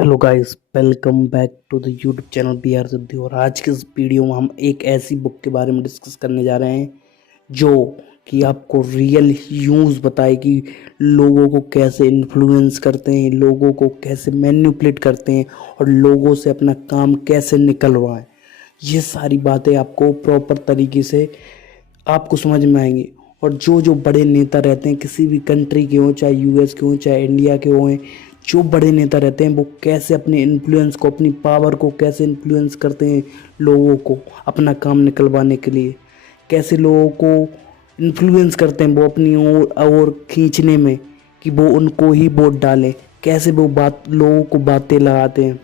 Hello guys, welcome back to the YouTube channel B R Siddhi. और आज के इस वीडियो में हम एक ऐसी बुक के बारे में डिस्कस करने जा रहे हैं जो कि आपको रियल यूज़ बताएगी। लोगों को कैसे इन्फ्लुएंस करते हैं, लोगों को कैसे मैनिपुलेट करते हैं और लोगों से अपना काम कैसे निकलवाएं। ये सारी बातें आपको प्रॉपर तरीके से आपको समझ में आएंगी। और जो जो बड़े नेता रहते हैं, किसी भी कंट्री के हों, चाहे यूएस के हों, चाहे इंडिया के हों, जो बड़े नेता रहते हैं वो कैसे अपने इन्फ्लुएंस को, अपनी पावर को कैसे इन्फ्लुएंस करते हैं लोगों को अपना काम निकलवाने के लिए, कैसे लोगों को इन्फ्लुएंस करते हैं वो अपनी ओर खींचने में कि वो उनको ही वोट डालें, कैसे वो बात लोगों को बातें लगाते हैं,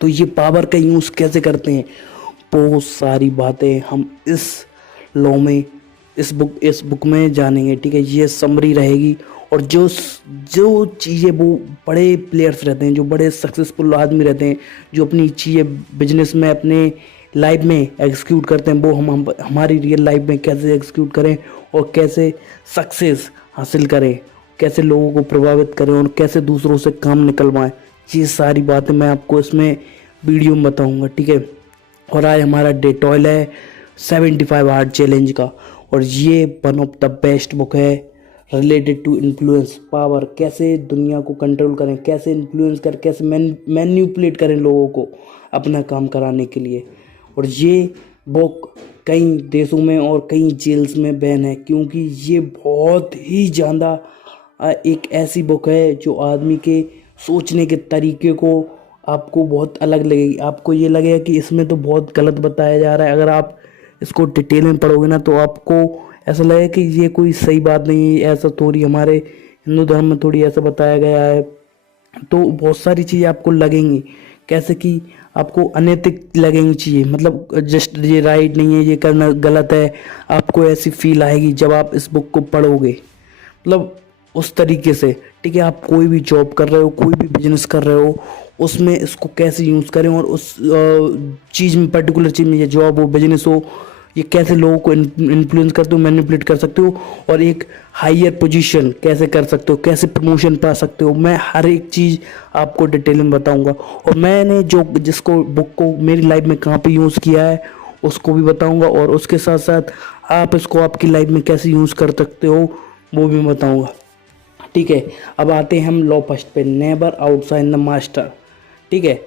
तो ये पावर का यूज़ कैसे करते हैं। बहुत सारी बातें हम इस लॉ में, इस बुक में जानेंगे। ठीक है, ये समरी रहेगी। और जो जो चीज़ें वो बड़े प्लेयर्स रहते हैं, जो बड़े सक्सेसफुल आदमी रहते हैं, जो अपनी चीज़ें बिजनेस में, अपने लाइफ में एग्जीक्यूट करते हैं, वो हम हमारी रियल लाइफ में कैसे एग्जीक्यूट करें और कैसे सक्सेस हासिल करें, कैसे लोगों को प्रभावित करें और कैसे दूसरों से काम निकलवाएं। ये सारी बातें मैं आपको इसमें वीडियो में बताऊंगा। ठीक है, और आज हमारा डे 12 है 75 हार्ड चैलेंज का। और ये one of the best book है रिलेटेड टू इन्फ्लुएंस पावर। कैसे दुनिया को कंट्रोल करें, कैसे इन्फ्लुएंस करें, कैसे मैन्यूपुलेट करें लोगों को अपना काम कराने के लिए। और ये बुक कई देशों में और कई जेल्स में बैन है, क्योंकि ये बहुत ही ज़्यादा एक ऐसी बुक है जो आदमी के सोचने के तरीके को आपको बहुत अलग लगेगी। आपको ये लगेगा कि इसमें तो बहुत गलत बताया जा रहा है। अगर आप इसको डिटेल में पढ़ोगे ना तो आपको ऐसा लगेगा कि ये कोई सही बात नहीं है, ऐसा थोड़ी हमारे हिंदू धर्म में थोड़ी ऐसा बताया गया है। तो बहुत सारी चीज़ें आपको लगेंगी, कैसे कि आपको अनैतिक लगेंगी चीज़ें, मतलब जस्ट ये राइट नहीं है, ये करना गलत है। आपको ऐसी फील आएगी जब आप इस बुक को पढ़ोगे, मतलब उस तरीके से। ठीक है, आप कोई भी जॉब कर रहे हो, कोई भी बिजनेस कर रहे हो, उसमें इसको कैसे यूज़ करें और उस चीज़ में, पर्टिकुलर चीज़ में, ये जॉब हो, बिजनेस हो, ये कैसे लोगों को इन्फ्लुएंस करते हो, मैनिपुलेट कर सकते हो और एक हायर पोजीशन कैसे कर सकते हो, कैसे प्रमोशन पा सकते हो। मैं हर एक चीज़ आपको डिटेल में बताऊंगा। और मैंने जो जिसको बुक को मेरी लाइफ में कहाँ पे यूज़ किया है उसको भी बताऊंगा, और उसके साथ साथ आप इसको आपकी लाइफ में कैसे यूज़ कर सकते हो वो भी बताऊंगा। ठीक है, अब आते हैं हम लॉ फर्स्ट पे, नेबर आउटसाइड द मास्टर। ठीक है,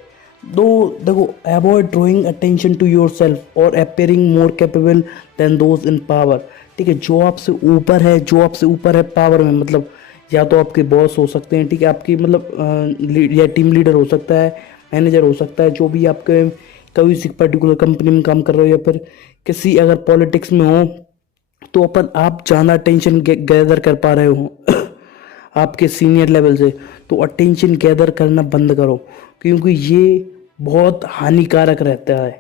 दो देखो, avoid drawing attention to your self और appearing more capable than those in power. ठीक है, जो आपसे ऊपर है, जो आपसे ऊपर है पावर में, मतलब या तो आपके बॉस हो सकते हैं, ठीक है, आपकी मतलब या टीम लीडर हो सकता है, मैनेजर हो सकता है, जो भी आपके कभी सी पर्टिकुलर कंपनी में काम कर रहे हो, या फिर किसी अगर पॉलिटिक्स में हो, तो अपन आप ज़्यादा टेंशन गैदर कर पा रहे हो आपके सीनियर लेवल से, तो अटेंशन गैदर करना बंद करो, क्योंकि ये बहुत हानिकारक रहता है।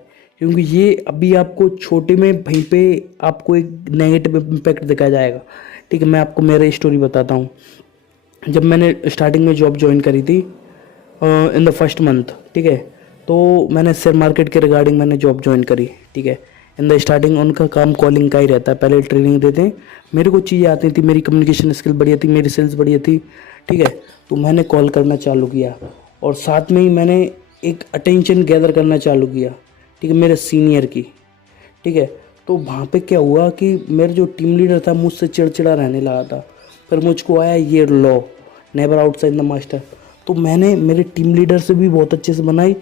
क्योंकि ये अभी आपको छोटे में वहीं पे आपको एक नेगेटिव इम्पैक्ट दिखाया जाएगा। ठीक है, मैं आपको मेरा स्टोरी बताता हूँ। जब मैंने स्टार्टिंग में जॉब ज्वाइन करी थी इन द फर्स्ट मंथ, ठीक है, तो मैंने शेयर मार्केट के रिगार्डिंग मैंने जॉब ज्वाइन करी। ठीक है, इन द स्टार्टिंग उनका काम कॉलिंग का ही रहता है, पहले ट्रेनिंग देते हैं। मेरे को चीज़ें आती थी, मेरी कम्युनिकेशन स्किल बढ़िया थी, मेरी सेल्स बढ़िया थी। ठीक है, तो मैंने कॉल करना चालू किया और साथ में ही मैंने एक अटेंशन गैदर करना चालू किया, ठीक है, मेरे सीनियर की। ठीक है, तो वहाँ पे क्या हुआ कि मेरा जो टीम लीडर था मुझसे चिड़चिड़ा रहने लगा था। फिर मुझको आया ये law, never outside the master. तो मैंने मेरे टीम लीडर से भी बहुत अच्छे से बनाई।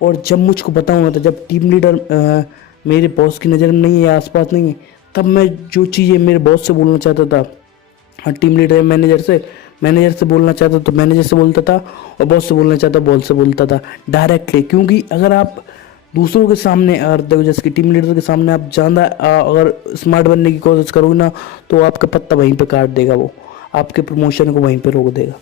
और जब मुझको पता हुआ था, जब टीम लीडर मेरे बॉस की नज़र में नहीं है, आसपास नहीं है, तब मैं जो चीज़ें मेरे बॉस से बोलना चाहता था, हाँ, टीम लीडर मैनेजर से बोलना चाहता तो मैनेजर से बोलता था, और बॉस से बोलना चाहता बॉस से बोलता था डायरेक्टली। क्योंकि अगर आप दूसरों के सामने, अगर देखो जैसे कि टीम लीडर के सामने आप ज़्यादा अगर स्मार्ट बनने की कोशिश करोगे ना, तो आपका पत्ता वहीं पे काट देगा, वो आपके प्रमोशन को वहीं पे रोक देगा।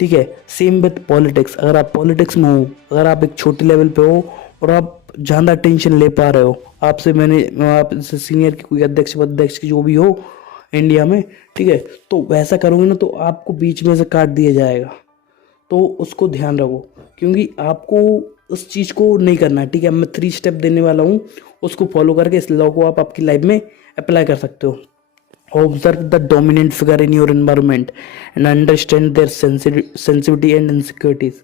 ठीक है, सेम विथ पॉलिटिक्स। अगर आप पॉलिटिक्स में हो, अगर आप एक छोटे लेवल पे हो और आप ज़्यादा टेंशन ले पा रहे हो, आपसे मैंने आप सीनियर की कोई अध्यक्ष अध्यक्ष की जो भी हो इंडिया में, ठीक है, तो वैसा करोगे ना तो आपको बीच में से काट दिया जाएगा। तो उसको ध्यान रखो, क्योंकि आपको उस चीज़ को नहीं करना है। ठीक है, मैं 3 स्टेप देने वाला हूँ, उसको फॉलो करके इस लॉ को आप आपकी लाइफ में अप्लाई कर सकते हो। Observe the dominant figure in your environment and understand their sensitivity and insecurities.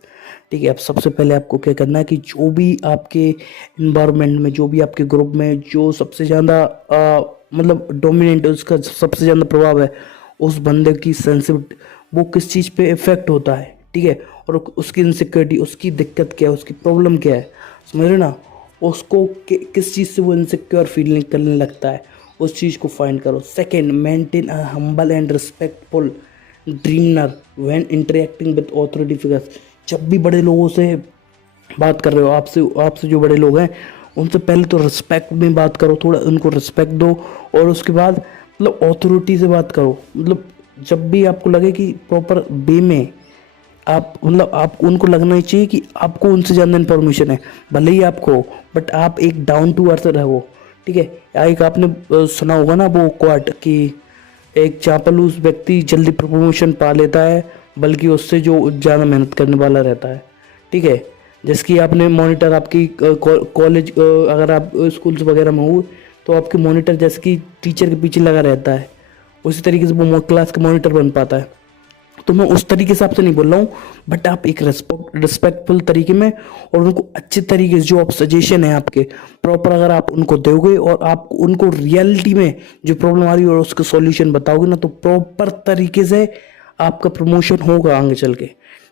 ठीक है। अब सबसे पहले आपको क्या करना है कि जो भी आपके इन्वायरमेंट में, जो भी आपके ग्रुप में जो सबसे ज़्यादा मतलब डोमिनेंट, उसका सबसे ज़्यादा प्रभाव है, उस बंदे की सेंसिटिव, वो किस चीज़ पे इफेक्ट होता है, ठीक है, और उसकी इनसिक्योरिटी, उसकी दिक्कत क्या है, उसकी प्रॉब्लम क्या है, समझ रहे ना, उसको किस चीज़ से वो इनसिक्योर फीलिंग करने लगता है, उस चीज़ को फाइंड करो। Second, maintain a humble and respectful dreamer when interacting with authority figures. जब भी बड़े लोगों से बात कर रहे हो, आपसे आपसे जो बड़े लोग हैं, उनसे पहले तो रिस्पेक्ट में बात करो, थोड़ा उनको रिस्पेक्ट दो, और उसके बाद मतलब ऑथोरिटी से बात करो। मतलब जब भी आपको लगे कि प्रॉपर वे में आप, मतलब आप उनको लगना ही चाहिए कि आपको उनसे ज़्यादा इन्फॉर्मेशन है, भले ही आपको हो, बट आप एक डाउन टू अर्थ रहो, ठीक है। या एक आपने सुना होगा ना वो क्वाट कि एक चापलूस व्यक्ति जल्दी प्रमोशन पा लेता है, बल्कि उससे जो ज़्यादा मेहनत करने वाला रहता है, ठीक है। जैसे कि आपने मॉनिटर, आपकी कॉलेज, अगर आप स्कूल्स वगैरह में हो, तो आपके मॉनिटर जैसे कि टीचर के पीछे लगा रहता है, उसी तरीके से वो क्लास का मॉनिटर बन पाता है। तो मैं उस तरीके से आपसे नहीं बोल रहा हूँ, बट आप एक रिस्पेक्टफुल तरीके में, और उनको अच्छे तरीके से जो आप सजेशन है आपके प्रॉपर, अगर आप उनको दोगे और आप उनको रियलिटी में जो प्रॉब्लम आ रही है और उसका सॉल्यूशन बताओगे ना, तो प्रॉपर तरीके से आपका प्रमोशन होगा आगे चल के,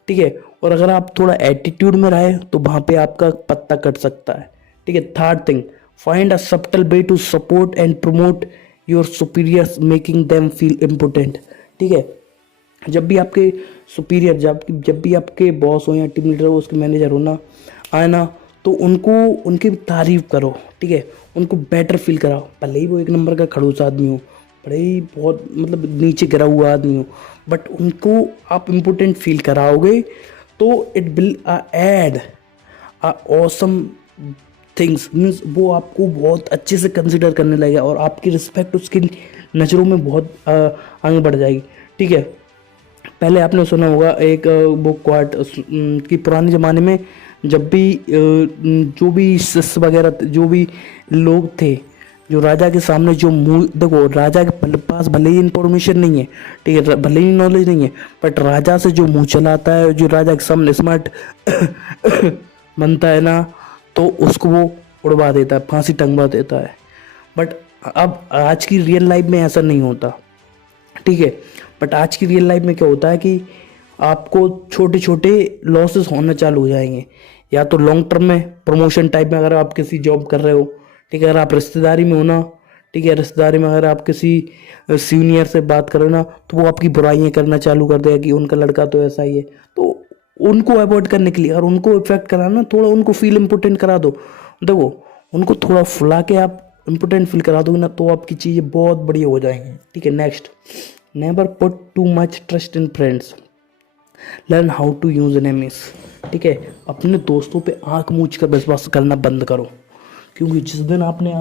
ठीक है। और अगर आप थोड़ा एटीट्यूड में रहे तो वहाँ पे आपका पत्ता कट सकता है, ठीक है। Third thing, find a subtle way to support and promote your superiors making them feel important, ठीक है। जब भी आपके सुपीरियर, जब भी आपके बॉस हो या टीम लीडर हो, उसके मैनेजर हो ना, आए ना, तो उनको उनकी तारीफ करो, ठीक है। उनको बेटर फील कराओ, भले ही वो एक नंबर का खड़ूस आदमी हो, भले ही बहुत मतलब नीचे गिरा हुआ आदमी हो, बट उनको आप इम्पोर्टेंट फील कराओगे तो it will add awesome things, means वो आपको बहुत अच्छे से कंसिडर करने लगेगा और आपकी रिस्पेक्ट उसकी नज़रों में बहुत आगे बढ़ जाएगी, ठीक है। पहले आपने सुना होगा एक वो क्वाट कि पुराने ज़माने में जब भी जो भी शिष्य वगैरह, जो भी लोग थे, जो राजा के सामने जो मुंह, देखो राजा के पास भले ही इंफॉर्मेशन नहीं है, ठीक है, भले ही नॉलेज नहीं है, बट राजा से जो मुंह चलाता है, जो राजा के सामने स्मार्ट बनता है ना, तो उसको वो उड़वा देता है, फांसी टंगवा देता है। बट अब आज की रियल लाइफ में ऐसा नहीं होता, ठीक है। बट आज की रियल लाइफ में क्या होता है कि आपको छोटे छोटे लॉसेस होना चालू हो जाएंगे, या तो लॉन्ग टर्म में प्रमोशन टाइप में, अगर आप किसी जॉब कर रहे हो, ठीक है, अगर आप रिश्तेदारी में हो ना, ठीक है, रिश्तेदारी में अगर आप किसी सीनियर से बात करो ना, तो वो आपकी बुराइयां करना चालू कर देगा कि उनका लड़का तो ऐसा ही है। तो उनको अवॉइड करने के लिए, और उनको इफेक्ट कराना, थोड़ा उनको फील इम्पोर्टेंट करा दो। देखो, उनको थोड़ा फुला के आप इम्पोर्टेंट फील करा दोगे ना, तो आपकी चीज़ें बहुत बढ़िया हो जाएंगी, ठीक है। Next, never put too much trust in friends, learn how to use enemies, ठीक है। अपने दोस्तों पे आंख मूंछ कर विश्वास करना बंद करो, क्योंकि जिस दिन आपने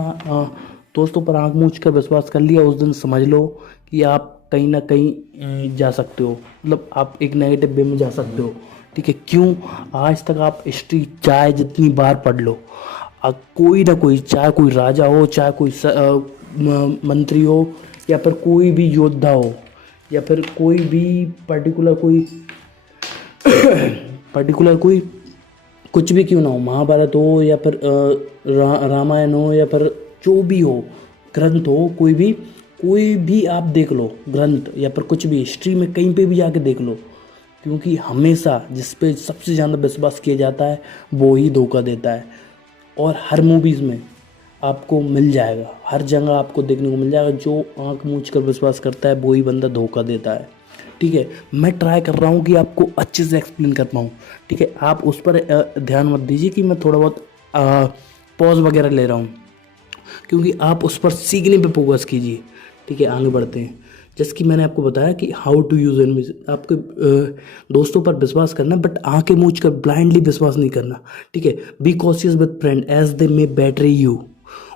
दोस्तों पर आंख मूंछ कर विश्वास कर लिया, उस दिन समझ लो कि आप कहीं ना कहीं जा सकते हो, मतलब आप एक नेगेटिव वे में जा सकते हो, ठीक है। क्यों? आज तक आप हिस्ट्री चाहे जितनी बार पढ़ लो, कोई ना कोई, चाहे कोई राजा हो, चाहे कोई मंत्री हो, या फिर कोई भी योद्धा हो, या फिर कोई भी पर्टिकुलर कोई कुछ भी क्यों ना हो, महाभारत हो या फिर रामायण हो, या फिर जो भी हो, ग्रंथ हो, कोई भी आप देख लो ग्रंथ, या फिर कुछ भी हिस्ट्री में कहीं पे भी जाके देख लो, क्योंकि हमेशा जिस पे सबसे ज़्यादा विश्वास किया जाता है वो ही धोखा देता है। और हर मूवीज़ में आपको मिल जाएगा, हर जगह आपको देखने को मिल जाएगा, जो आंख मूंछ कर विश्वास करता है वो ही बंदा धोखा देता है, ठीक है। मैं ट्राई कर रहा हूँ कि आपको अच्छे से एक्सप्लेन कर पाऊँ, ठीक है। आप उस पर ध्यान मत दीजिए कि मैं थोड़ा बहुत पॉज वगैरह ले रहा हूँ, क्योंकि आप उस पर सीखने पे फोकस कीजिए, ठीक है। आगे बढ़ते हैं। जैसे कि मैंने आपको बताया कि हाउ टू यूज एनिमीज, आपके दोस्तों पर विश्वास करना, बट आंखें मूंछ कर ब्लाइंडली विश्वास नहीं करना, ठीक है। Be cautious with friend as they may betray you,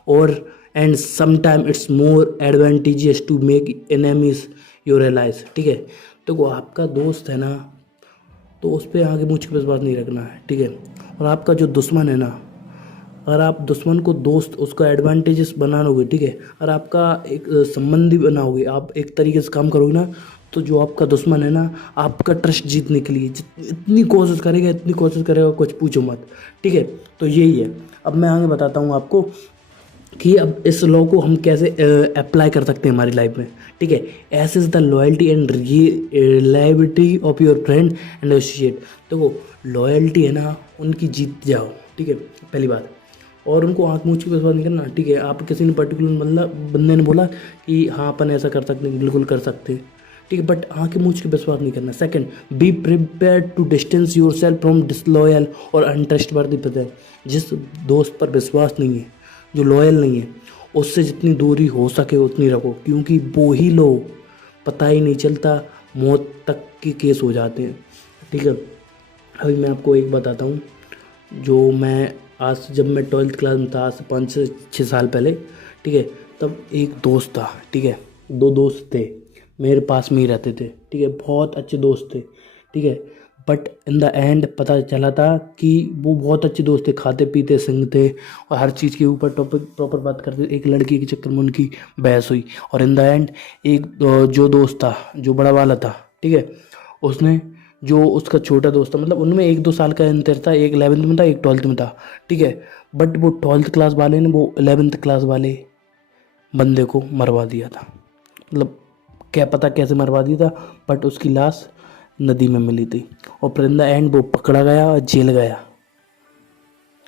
और and sometime it's more advantageous to make enemies your allies, ठीक है। तो वो आपका दोस्त है ना, तो उस पर आगे मूंछ कर विश्वास नहीं रखना है, ठीक है। और आपका जो दुश्मन है ना, अगर आप दुश्मन को दोस्त उसका एडवांटेजेस बनाओगे, ठीक है, और आपका एक संबंधी बनाओगे, आप एक तरीके से काम करोगे ना, तो जो आपका दुश्मन है ना, आपका ट्रस्ट जीतने के लिए इतनी कोशिश करेगा, इतनी कोशिश करेगा, कुछ पूछो मत, ठीक है। तो यही है। अब मैं आगे बताता हूँ आपको कि अब इस लॉ को हम कैसे अप्लाई कर सकते हैं हमारी लाइफ में, ठीक है। S is the loyalty and reliability of your friend and associate. देखो लॉयल्टी है ना, उनकी जीत जाओ, ठीक है, पहली बात। और उनको आँख मूंछ के विश्वास नहीं करना, ठीक है। आप किसी ने पर्टिकुलर बंदे ने बोला कि हाँ अपन ऐसा कर सकते हैं, बिल्कुल कर सकते हैं, ठीक है, बट आँखें मूंछ के विश्वास नहीं करना। Second, be prepare to distance your self from disloyal और अनट्रस्टवर्दी पर्सन। जिस दोस्त पर विश्वास नहीं है, जो लॉयल नहीं है, उससे जितनी दूरी हो सके उतनी रखो, क्योंकि वो ही लोग पता ही नहीं चलता मौत तक के केस हो जाते हैं, ठीक है। अभी मैं आपको एक बताता हूँ, जो मैं आज जब मैं 12th क्लास में था, आज से 5 से 6 साल पहले, ठीक है, तब एक दोस्त था, ठीक है, 2 दोस्त थे, मेरे पास में ही रहते थे, ठीक है, बहुत अच्छे दोस्त थे, ठीक है। बट इन द एंड पता चला था कि वो बहुत अच्छे दोस्त थे, खाते पीते सिंह थे और हर चीज़ के ऊपर टॉपिक प्रॉपर बात करते थे। एक लड़की के चक्कर में उनकी बहस हुई और इन द एंड एक जो दोस्त था, जो बड़ा वाला था, ठीक है, उसने जो उसका छोटा दोस्त था, मतलब उनमें 1-2 साल का अंतर था, एक 11th में था, एक 12th में था, ठीक है। बट वो 12th क्लास वाले ने वो 11th क्लास वाले बंदे को मरवा दिया था, मतलब क्या पता कैसे मरवा दिया था, बट उसकी लाश नदी में मिली थी और फिर इन द एंड वो पकड़ा गया और जेल गया।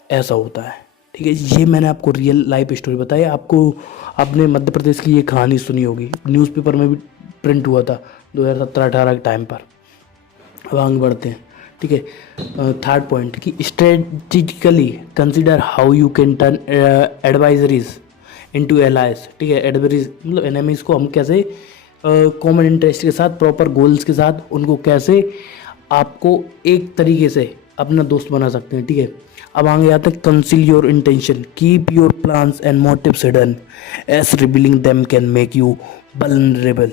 ऐसा होता है, ठीक है। ये मैंने आपको रियल लाइफ स्टोरी बताई। आपको आपने मध्य प्रदेश की ये कहानी सुनी होगी, न्यूज़पेपर में भी प्रिंट हुआ था 2017-18 के टाइम पर। अब आगे बढ़ते हैं, ठीक है। थर्ड पॉइंट कि strategically consider how you can turn advisories into allies, ठीक है। एडवाइजरीज मतलब एनिमीज को हम कैसे कॉमन इंटरेस्ट के साथ, प्रॉपर गोल्स के साथ, उनको कैसे आपको एक तरीके से अपना दोस्त बना सकते हैं, ठीक है। अब आगे आते हैं conceal your intention, keep your plans and motives hidden as revealing them can make you vulnerable,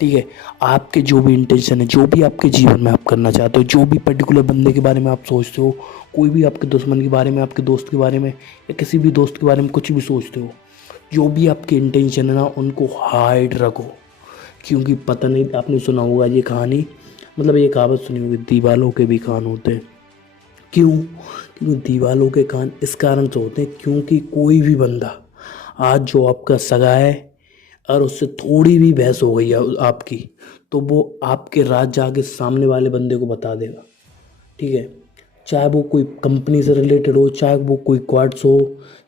ठीक है। आपके जो भी इंटेंशन है, जो भी आपके जीवन में आप करना चाहते हो, जो भी पर्टिकुलर बंदे के बारे में आप सोचते हो, कोई भी आपके दुश्मन के बारे में, आपके दोस्त के बारे में, या किसी भी दोस्त के बारे में कुछ भी सोचते हो, जो भी आपके इंटेंशन है ना, उनको हाइड रखो, क्योंकि पता नहीं, आपने सुना होगा ये कहानी, मतलब ये कहावत सुनी होगी, दीवालों के भी कान होते हैं। क्यों? क्योंकि दीवालों के कान इस कारण से होते हैं क्योंकि कोई भी बंदा आज जो आपका सगा है और उससे थोड़ी भी बहस हो गई है आपकी, तो वो आपके राज जाके सामने वाले बंदे को बता देगा, ठीक है। चाहे वो कोई कंपनी से रिलेटेड हो, चाहे वो कोई क्वार्ट्स हो,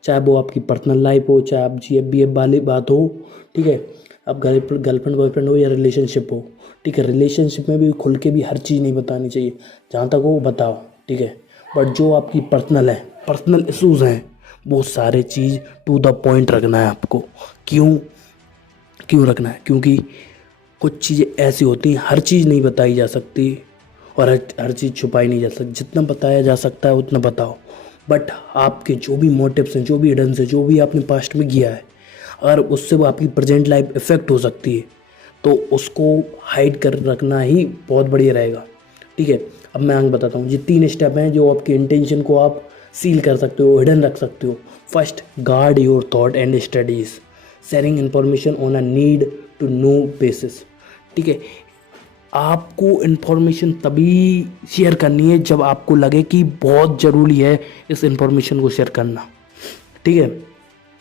चाहे वो आपकी पर्सनल लाइफ हो, चाहे आप GF-BF वाली बात हो, ठीक है। अब गर्लफ्रेंड बॉयफ्रेंड हो या रिलेशनशिप हो, ठीक है। रिलेशनशिप में भी खुल के भी हर चीज़ नहीं बतानी चाहिए, जहाँ तक हो बताओ, ठीक है। बट जो आपकी पर्सनल है, पर्सनल इशूज़ हैं, वो सारे चीज़ टू द पॉइंट रखना है आपको। क्यों रखना है? क्योंकि कुछ चीज़ें ऐसी होती हैं, हर चीज़ नहीं बताई जा सकती और हर चीज़ छुपाई नहीं जा सकती। जितना बताया जा सकता है उतना बताओ, बट आपके जो भी मोटिव्स हैं, जो भी हिडन है, जो भी आपने पास्ट में किया है, अगर उससे वो आपकी प्रेजेंट लाइफ इफेक्ट हो सकती है, तो उसको हाइड कर रखना ही बहुत बढ़िया रहेगा, ठीक है। अब मैं आगे बताता हूँ, ये 3 स्टेप हैं जो आपके इंटेंशन को आप सील कर सकते हो, हिडन रख सकते हो। First, guard your thought and studies, sharing information on a need to know basis, ठीक है। आपको इन्फॉर्मेशन तभी शेयर करनी है जब आपको लगे कि बहुत ज़रूरी है इस इन्फॉर्मेशन को शेयर करना, ठीक है।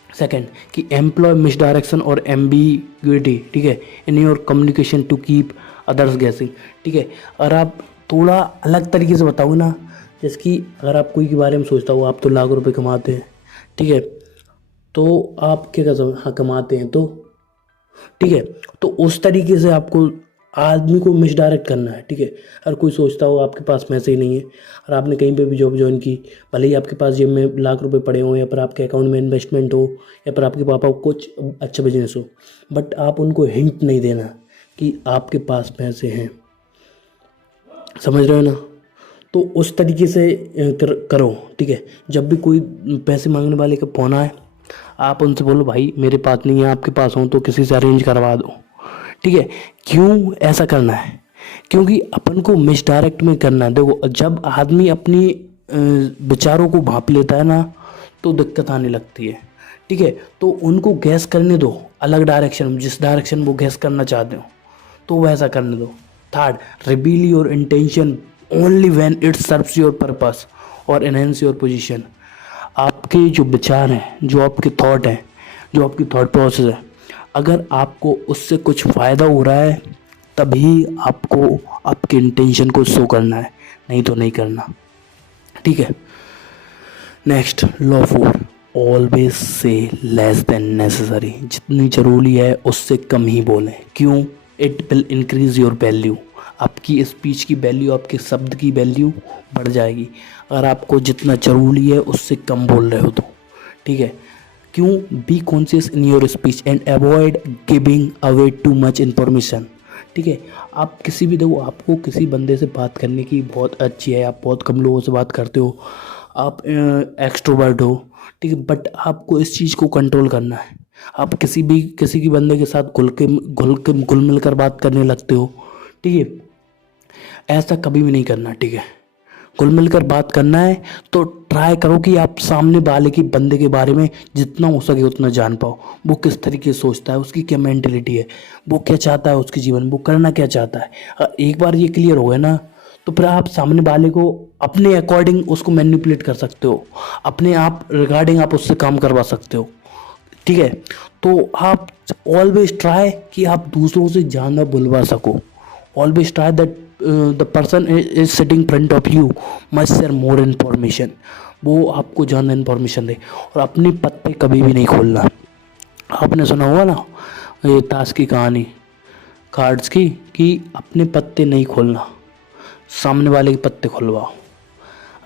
सेकेंड, कि एम्प्लॉय मिसडायरेक्शन और एम्बिग्विटी, ठीक है, in your communication to keep others guessing, ठीक है। अगर आप थोड़ा अलग तरीके से बताओगे ना, जैसे कि अगर आप कोई के बारे में सोचता हो, आप तो लाख रुपए कमाते हैं, ठीक है, तो आप क्या कर सकते? हाँ कमाते हैं तो, ठीक है, तो उस तरीके से आपको आदमी को मिसडायरेक्ट करना है, ठीक है। हर कोई सोचता हो आपके पास पैसे ही नहीं है, और आपने कहीं पे भी जॉब ज्वाइन की, भले ही आपके पास जेब में लाख रुपए पड़े हों, या फिर आपके अकाउंट में इन्वेस्टमेंट हो, या फिर आपके पापा को कुछ अच्छा बिजनेस हो, बट आप उनको हिंट नहीं देना कि आपके पास पैसे हैं, समझ रहे हो ना। तो उस तरीके से करो, ठीक है। जब भी कोई पैसे मांगने वाले का फोन आए, आप उनसे बोलो भाई मेरे पास नहीं है, आपके पास हो तो किसी से अरेंज करवा दो, ठीक है। क्यों ऐसा करना है? क्योंकि अपन को मिसडायरेक्ट में करना है। देखो जब आदमी अपनी विचारों को भांप लेता है ना, तो दिक्कत आने लगती है। ठीक है, तो उनको गैस करने दो अलग डायरेक्शन, जिस डायरेक्शन वो गैस करना चाहते हो तो वैसा करने दो। Third, reveal your intention only when it serves your purpose और एनहेंस योर पोजीशन। आपके जो विचार हैं, जो आपके थॉट हैं, जो आपकी थॉट प्रोसेस है, अगर आपको उससे कुछ फ़ायदा हो रहा है तभी आपको आपके इंटेंशन को शो करना है, नहीं तो नहीं करना। ठीक है। Next, law 4, always say less than necessary. जितनी ज़रूरी है उससे कम ही बोलें। क्यों? It will increase your value. आपकी स्पीच की वैल्यू, आपके शब्द की वैल्यू बढ़ जाएगी अगर आपको जितना ज़रूरी है उससे कम बोल रहे हो तो। ठीक है। क्यों? Be conscious in your speech and avoid giving away too much information. ठीक है। आप किसी भी, देखो आपको किसी बंदे से बात करने की बहुत अच्छी है, आप बहुत कम लोगों से बात करते हो, आप एक्सट्रोवर्ट हो। ठीक है, बट आपको इस चीज़ को कंट्रोल करना है। आप किसी की बंदे के साथ घुल मिल कर बात करने लगते हो। ठीक है, ऐसा कभी भी नहीं करना। ठीक है, घुल मिल कर बात करना है तो ट्राई करो कि आप सामने वाले की बंदे के बारे में जितना हो सके उतना जान पाओ। वो किस तरीके से सोचता है, उसकी क्या मेंटेलिटी है, वो क्या चाहता है उसके जीवन, वो करना क्या चाहता है। एक बार ये क्लियर हो गया ना तो फिर आप सामने वाले को अपने अकॉर्डिंग उसको मैनिपुलेट कर सकते हो, अपने आप रिगार्डिंग आप उससे काम करवा सकते हो। ठीक है, तो आप ऑलवेज ट्राई कि आप दूसरों से ज़्यादा बुलवा सको। Always try that the person is sitting front of you must share more information. वो आपको ज़्यादा इन्फॉर्मेशन दे। और अपनी पत्ते कभी भी नहीं खोलना। आपने सुना होगा ना ये ताश की कहानी, कार्ड्स की, कि अपने पत्ते नहीं खोलना, सामने वाले के पत्ते खुलवाओ।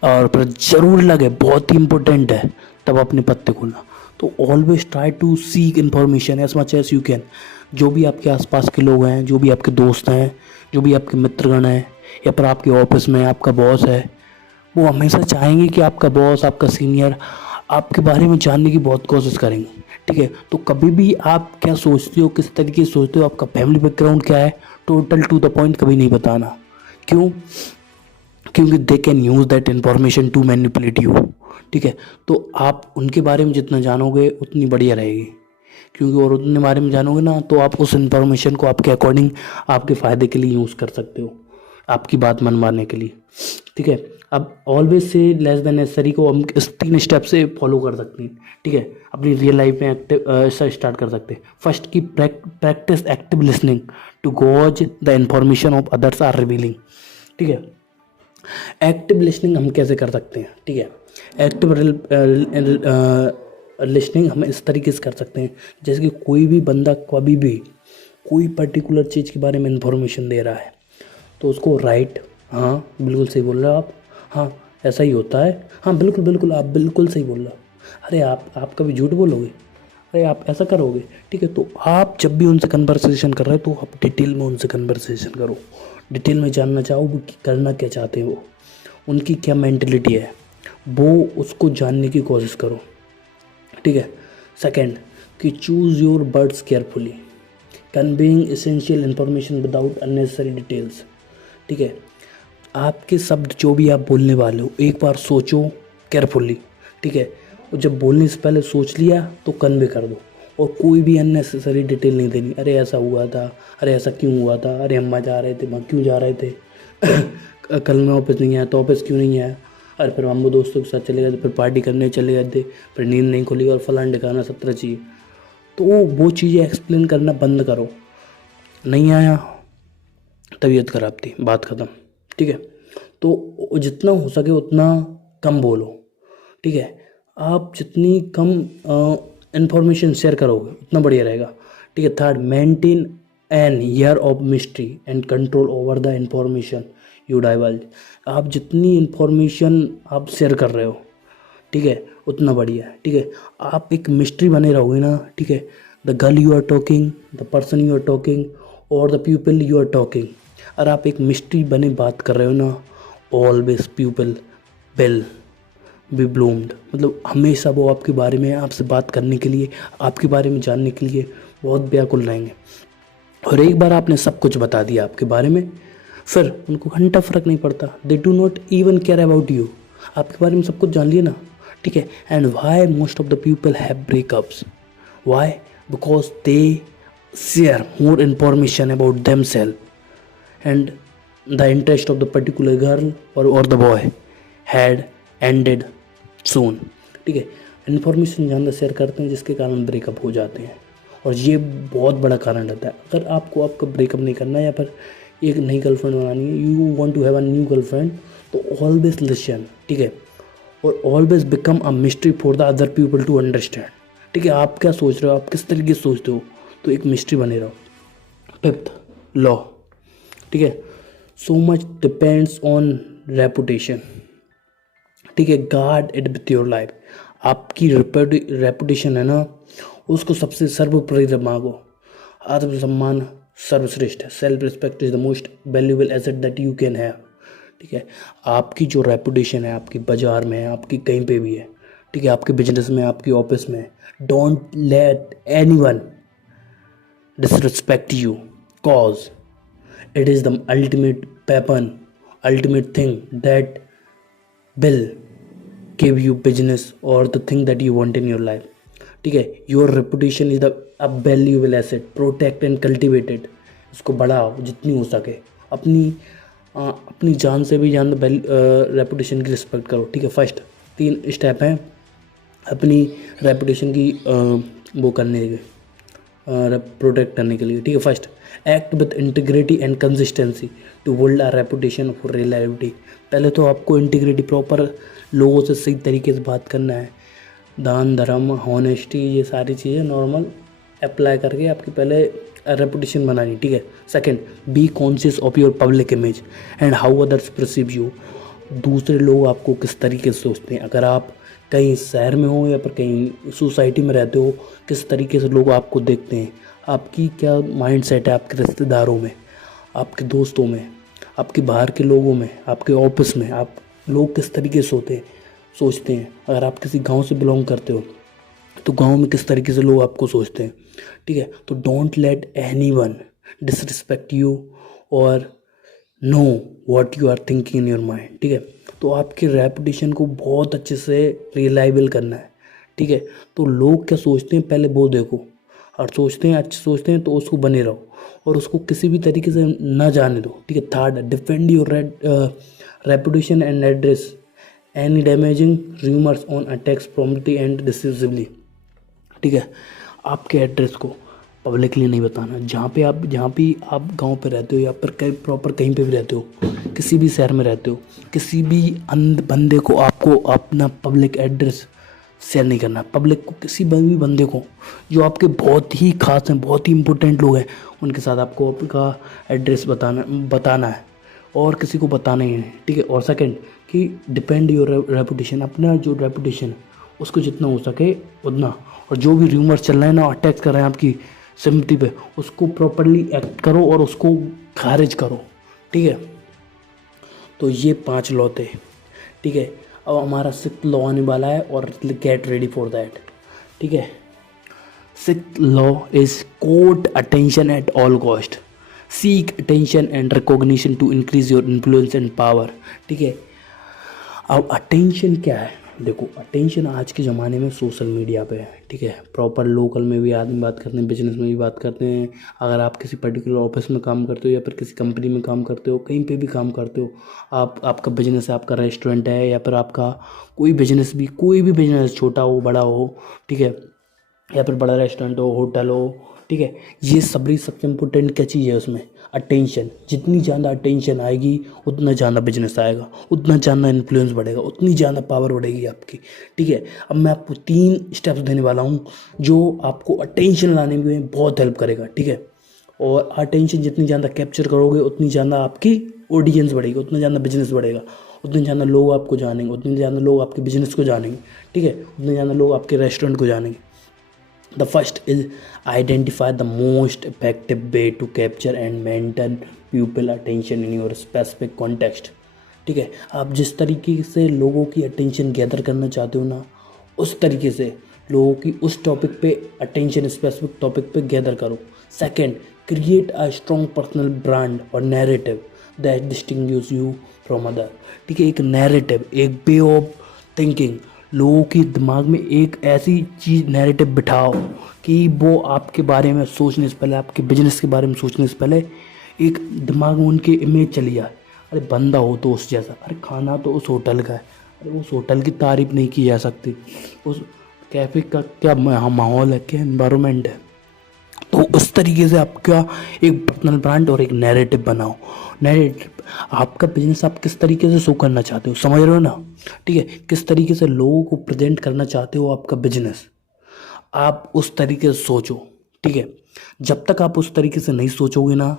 और फिर ज़रूर लगे बहुत ही इंपॉर्टेंट है तब अपने पत्ते खोलना। तो always try to seek information as much as you can. जो भी आपके आसपास के लोग हैं, जो भी आपके दोस्त हैं, जो भी आपके मित्रगण हैं, या फिर आपके ऑफिस में आपका बॉस है, वो हमेशा चाहेंगे कि आपका बॉस, आपका सीनियर आपके बारे में जानने की बहुत कोशिश करेंगे। ठीक है, तो कभी भी आप क्या सोचते हो, किस तरीके से सोचते हो, आपका फैमिली बैकग्राउंड क्या है, टोटल टू द पॉइंट कभी नहीं बताना। क्यों? क्योंकि they can use that information to manipulate you. ठीक है, तो आप उनके बारे में जितना जानोगे उतनी बढ़िया रहेगी। क्योंकि और उतने बारे में जानोगे ना तो आप उस इन्फॉर्मेशन को आपके अकॉर्डिंग, आपके फ़ायदे के लिए यूज़ कर सकते हो, आपकी बात मनवाने के लिए। ठीक है, अब always say less than necessary को हम इस 3 स्टेप से फॉलो कर सकते हैं। ठीक है, अपनी रियल लाइफ में ऐसा स्टार्ट कर सकते हैं। फर्स्ट की practice active listening to gauge the information of others are revealing. ठीक है, एक्टिव लिसनिंग हम कैसे कर सकते हैं? ठीक है, एक्टिव लिसनिंग हम इस तरीके से कर सकते हैं जैसे कि कोई भी बंदा कभी भी कोई पर्टिकुलर चीज़ के बारे में इंफॉर्मेशन दे रहा है तो उसको राइट, हाँ बिल्कुल सही बोल रहे हो आप, हाँ ऐसा ही होता है, हाँ बिल्कुल बिल्कुल आप बिल्कुल सही बोल रहे हो, अरे आप कभी झूठ बोलोगे, अरे आप ऐसा करोगे। ठीक है, तो आप जब भी उनसे कन्वर्सेशन कर रहे हो तो आप डिटेल में उनसे कन्वर्सेशन करो, डिटेल में जानना चाहो वो करना क्या चाहते हैं, वो उनकी क्या मेंटलिटी है, वो उसको जानने की कोशिश करो। ठीक है, सेकंड कि choose your words carefully, conveying essential information without unnecessary details. ठीक है, आपके शब्द जो भी आप बोलने वाले हो एक बार सोचो केयरफुली। ठीक है, और जब बोलने से पहले सोच लिया तो कन्वे कर दो, और कोई भी अननेसेसरी डिटेल नहीं देनी। अरे ऐसा हुआ था, अरे ऐसा क्यों हुआ था, अरे हम जा रहे थे, वहाँ क्यों जा रहे थे कल मैं ऑफिस नहीं आया तो ऑफिस क्यों नहीं आया, अरे फिर हम वो दोस्तों के साथ चले गए थे, फिर पार्टी करने चले गए थे, फिर नींद नहीं खुली और फलान ढिकाना 17 चाहिए। तो वो चीज़ें एक्सप्लेन करना बंद करो। नहीं आया, तबीयत खराब थी, बात ख़त्म। ठीक है, तो जितना हो सके उतना कम बोलो। ठीक है, आप जितनी कम इन्फॉर्मेशन शेयर करोगे उतना बढ़िया रहेगा। ठीक है, third maintain an air of mystery and control over the information you divulge. आप जितनी इन्फॉर्मेशन आप शेयर कर रहे हो, ठीक है, उतना बढ़िया है। ठीक है, आप एक मिस्ट्री बने रहोगे ना। ठीक है, the girl you are talking, the person you are talking और the people you are talking, अगर आप एक मिस्ट्री बने बात कर रहे हो ना, always people will be bloomed, मतलब हमेशा वो आपके बारे में, आपसे बात करने के लिए, आपके बारे में जानने के लिए बहुत व्याकुल रहेंगे। और एक बार आपने सब कुछ बता दिया आपके बारे में, फिर उनको घंटा फ़र्क नहीं पड़ता। They do not even care about you. आपके बारे में सब कुछ जान लिया ना, ठीक है। And why most of the people have breakups, why, because they share more information about them self and the interest of the particular girl और the boy had ended soon, ठीक है। इन्फॉर्मेशन ज़्यादा शेयर करते हैं जिसके कारण breakup हो जाते हैं, और ये बहुत बड़ा कारण रहता है। अगर आपको आपका ब्रेकअप नहीं करना है या फिर एक नई गर्लफ्रेंड बनानी है, you want to have a new girlfriend, तो ऑलवेज लिसन, ठीक है, और always become a mystery for the other people to understand, ठीक है। आप क्या सोच रहे हो, आप किस तरीके से सोचते हो, तो एक मिस्ट्री बने रहो। फिफ्थ लॉ, ठीक है, so much depends on reputation, ठीक है, guard it with your life. आपकी रेपुटेशन है ना, उसको सबसे सर्वोपरि मांगो। आत्मसम्मान सर्वश्रेष्ठ है, self respect is the most valuable asset that you can have, ठीक है। आपकी जो रेपुटेशन है, आपकी बाजार में है, आपकी कहीं पे भी है, ठीक है, आपके बिजनेस में, आपकी ऑफिस में, don't let anyone disrespect you, cause it is the ultimate weapon, ultimate thing that will give you business or the thing that you want in your life, ठीक है। your reputation is the a valuable asset, protect and cultivate it, इसको बढ़ाओ जितनी हो सके। अपनी जान से भी ज़्यादा रेपुटेशन की रिस्पेक्ट करो, ठीक है। फर्स्ट 3 स्टेप हैं अपनी रेपुटेशन की वो करने के, प्रोटेक्ट करने के लिए, ठीक है। First, act with integrity and consistency to build a reputation for reliability. पहले तो आपको इंटीग्रिटी, प्रॉपर लोगों से सही तरीके से बात करना है, दान धर्म हॉनेस्टी ये सारी चीज़ें नॉर्मल अप्लाई करके आपकी पहले रेपुटेशन बनानी, ठीक है। Second, be conscious of your public image and how others perceive you. दूसरे लोग आपको किस तरीके से सोचते हैं, अगर आप कहीं शहर में हो या फिर कहीं सोसाइटी में रहते हो, किस तरीके से लोग आपको देखते हैं, आपकी क्या माइंडसेट है, आपके रिश्तेदारों में, आपके दोस्तों में, आपके बाहर के लोगों में, आपके ऑफिस में, आप लोग किस तरीके से सोचते हैं। अगर आप किसी गांव से बिलोंग करते हो तो गांव में किस तरीके से लोग आपको सोचते हैं, ठीक है। तो don't let anyone disrespect you और know what you are thinking in your mind, ठीक है। तो आपकी रेपुटेशन को बहुत अच्छे से रिलायबल करना है, ठीक है। तो लोग क्या सोचते हैं पहले वो देखो, और सोचते हैं अच्छे सोचते हैं तो उसको बने रहो और उसको किसी भी तरीके से ना जाने दो, ठीक है। Third, defend your reputation and address any damaging rumours on attacks promptly and decisively, ठीक है। आपके एड्रेस को पब्लिकली नहीं बताना। जहाँ पे आप गांव पे रहते हो या फिर कहीं प्रॉपर कहीं पे भी रहते हो, किसी भी शहर में रहते हो, किसी भी बंदे को आपको अपना पब्लिक एड्रेस शेयर नहीं करना। पब्लिक को किसी भी बंदे को जो आपके बहुत ही खास हैं, बहुत ही इंपॉर्टेंट लोग हैं, उनके साथ आपको आपका एड्रेस बताना है और किसी को बताना ही नहीं, ठीक है। और सेकंड कि डिपेंड योर रेपुटेशन, अपना जो रेपुटेशन है उसको जितना हो सके उतना, और जो भी र्यूमर चल रहे हैं ना, अटैक कर रहे हैं आपकी सिम्पति पे, उसको प्रॉपरली एक्ट करो और उसको खारिज करो, ठीक है। तो ये 5 लॉ थे, ठीक है। अब हमारा 6th लॉ आने वाला है और गेट रेडी फॉर दैट, ठीक है। 6th law is court attention at all cost, seek attention and recognition to increase your influence and power, ठीक है। अब अटेंशन क्या है, देखो अटेंशन आज के ज़माने में सोशल मीडिया पे है, ठीक है। प्रॉपर लोकल में भी आदमी बात करते हैं, बिजनेस में भी बात करते हैं। अगर आप किसी पर्टिकुलर ऑफिस में काम करते हो या फिर किसी कंपनी में काम करते हो, कहीं पे भी काम करते हो, आपका बिजनेस है, आपका रेस्टोरेंट है या फिर आपका कोई भी बिजनेस छोटा हो बड़ा हो, ठीक है, या फिर बड़ा रेस्टोरेंट हो, होटल हो, ठीक है। ये सबसे इम्पोर्टेंट क्या चीज़ है उसमें, अटेंशन। जितनी ज़्यादा अटेंशन आएगी उतना ज़्यादा बिजनेस आएगा, उतना ज़्यादा इन्फ्लुएंस बढ़ेगा, उतनी ज़्यादा पावर बढ़ेगी आपकी, ठीक है। अब मैं आपको 3 स्टेप्स देने वाला हूँ जो आपको अटेंशन लाने में बहुत हेल्प करेगा, ठीक है। और अटेंशन जितनी ज़्यादा कैप्चर करोगे उतनी ज़्यादा आपकी ऑडियंस बढ़ेगी, उतना ज़्यादा बिजनेस बढ़ेगा, उतने ज़्यादा लोग आपको जानेंगे, उतने ज़्यादा लोग आपके बिजनेस को जानेंगे, ठीक है, उतने ज़्यादा लोग आपके रेस्टोरेंट को जानेंगे। The first is identify the most effective way to capture and maintain pupil attention in your specific context, ठीक है। आप जिस तरीके से लोगों की अटेंशन गैदर करना चाहते हो ना, उस तरीके से लोगों की उस टॉपिक पे अटेंशन स्पेसिफिक टॉपिक पे गैदर करो। Second, create a strong personal brand और narrative that distinguish you from other, ठीक है। एक नैरेटिव, एक वे ऑफ थिंकिंग लोगों के दिमाग में एक ऐसी चीज़ नैरेटिव बिठाओ कि वो आपके बारे में सोचने से पहले, आपके बिजनेस के बारे में सोचने से पहले एक दिमाग में उनके इमेज चली जाए। अरे बंदा हो तो उस जैसा, अरे खाना तो उस होटल का है, अरे उस होटल की तारीफ नहीं की जा सकती, उस कैफ़े का क्या माहौल है, क्या एनवायरनमेंट है। तो उस तरीके से आपका एक पर्सनल ब्रांड और एक नैरेटिव बनाओ। नैरेटिव, आपका बिजनेस आप किस तरीके से शो करना चाहते हो, समझ रहे हो ना? ठीक है, किस तरीके से लोगों को प्रेजेंट करना चाहते हो आपका बिजनेस, आप उस तरीके से सोचो। ठीक है, जब तक आप उस तरीके से नहीं सोचोगे ना,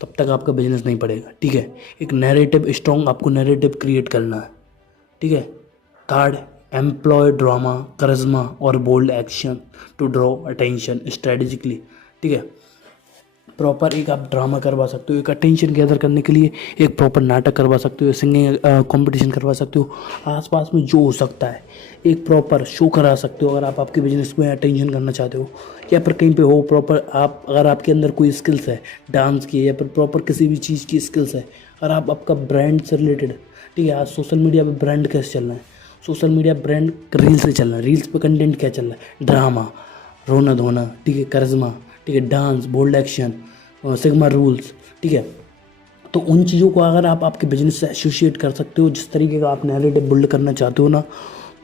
तब तक आपका बिजनेस नहीं बढ़ेगा। ठीक है, एक नैरेटिव स्ट्रॉन्ग आपको नैरेटिव क्रिएट करना है। ठीक है, थर्ड, एम्प्लॉय ड्रामा, करिश्मा और bold action to draw attention strategically. ठीक है, प्रॉपर एक आप ड्रामा करवा सकते हो, एक अटेंशन गैदर करने के लिए एक प्रॉपर नाटक करवा सकते हो, सिंगिंग कंपटीशन करवा सकते हो, आसपास में जो हो सकता है एक प्रॉपर शो करा सकते हो। अगर आप आपके बिजनेस में अटेंशन करना चाहते हो, या फिर कहीं पे हो प्रॉपर, आप अगर आपके अंदर कोई स्किल्स है डांस की, या फिर प्रॉपर किसी भी चीज़ की स्किल्स है, और आप आपका ब्रांड से रिलेटेड। ठीक है, आज सोशल मीडिया पे ब्रांड कैसे चल रहा है, सोशल मीडिया ब्रांड रील से चल रहा है, रील्स पे कंटेंट क्या चल रहा है, ड्रामा, रोना धोना, ठीक है, करिश्मा, ठीक है, dance, bold action, sigma rules. ठीक है, तो उन चीज़ों को अगर आप आपके बिजनेस से एसोसिएट कर सकते हो, जिस तरीके का आप नैरेटिव बिल्ड करना चाहते हो ना,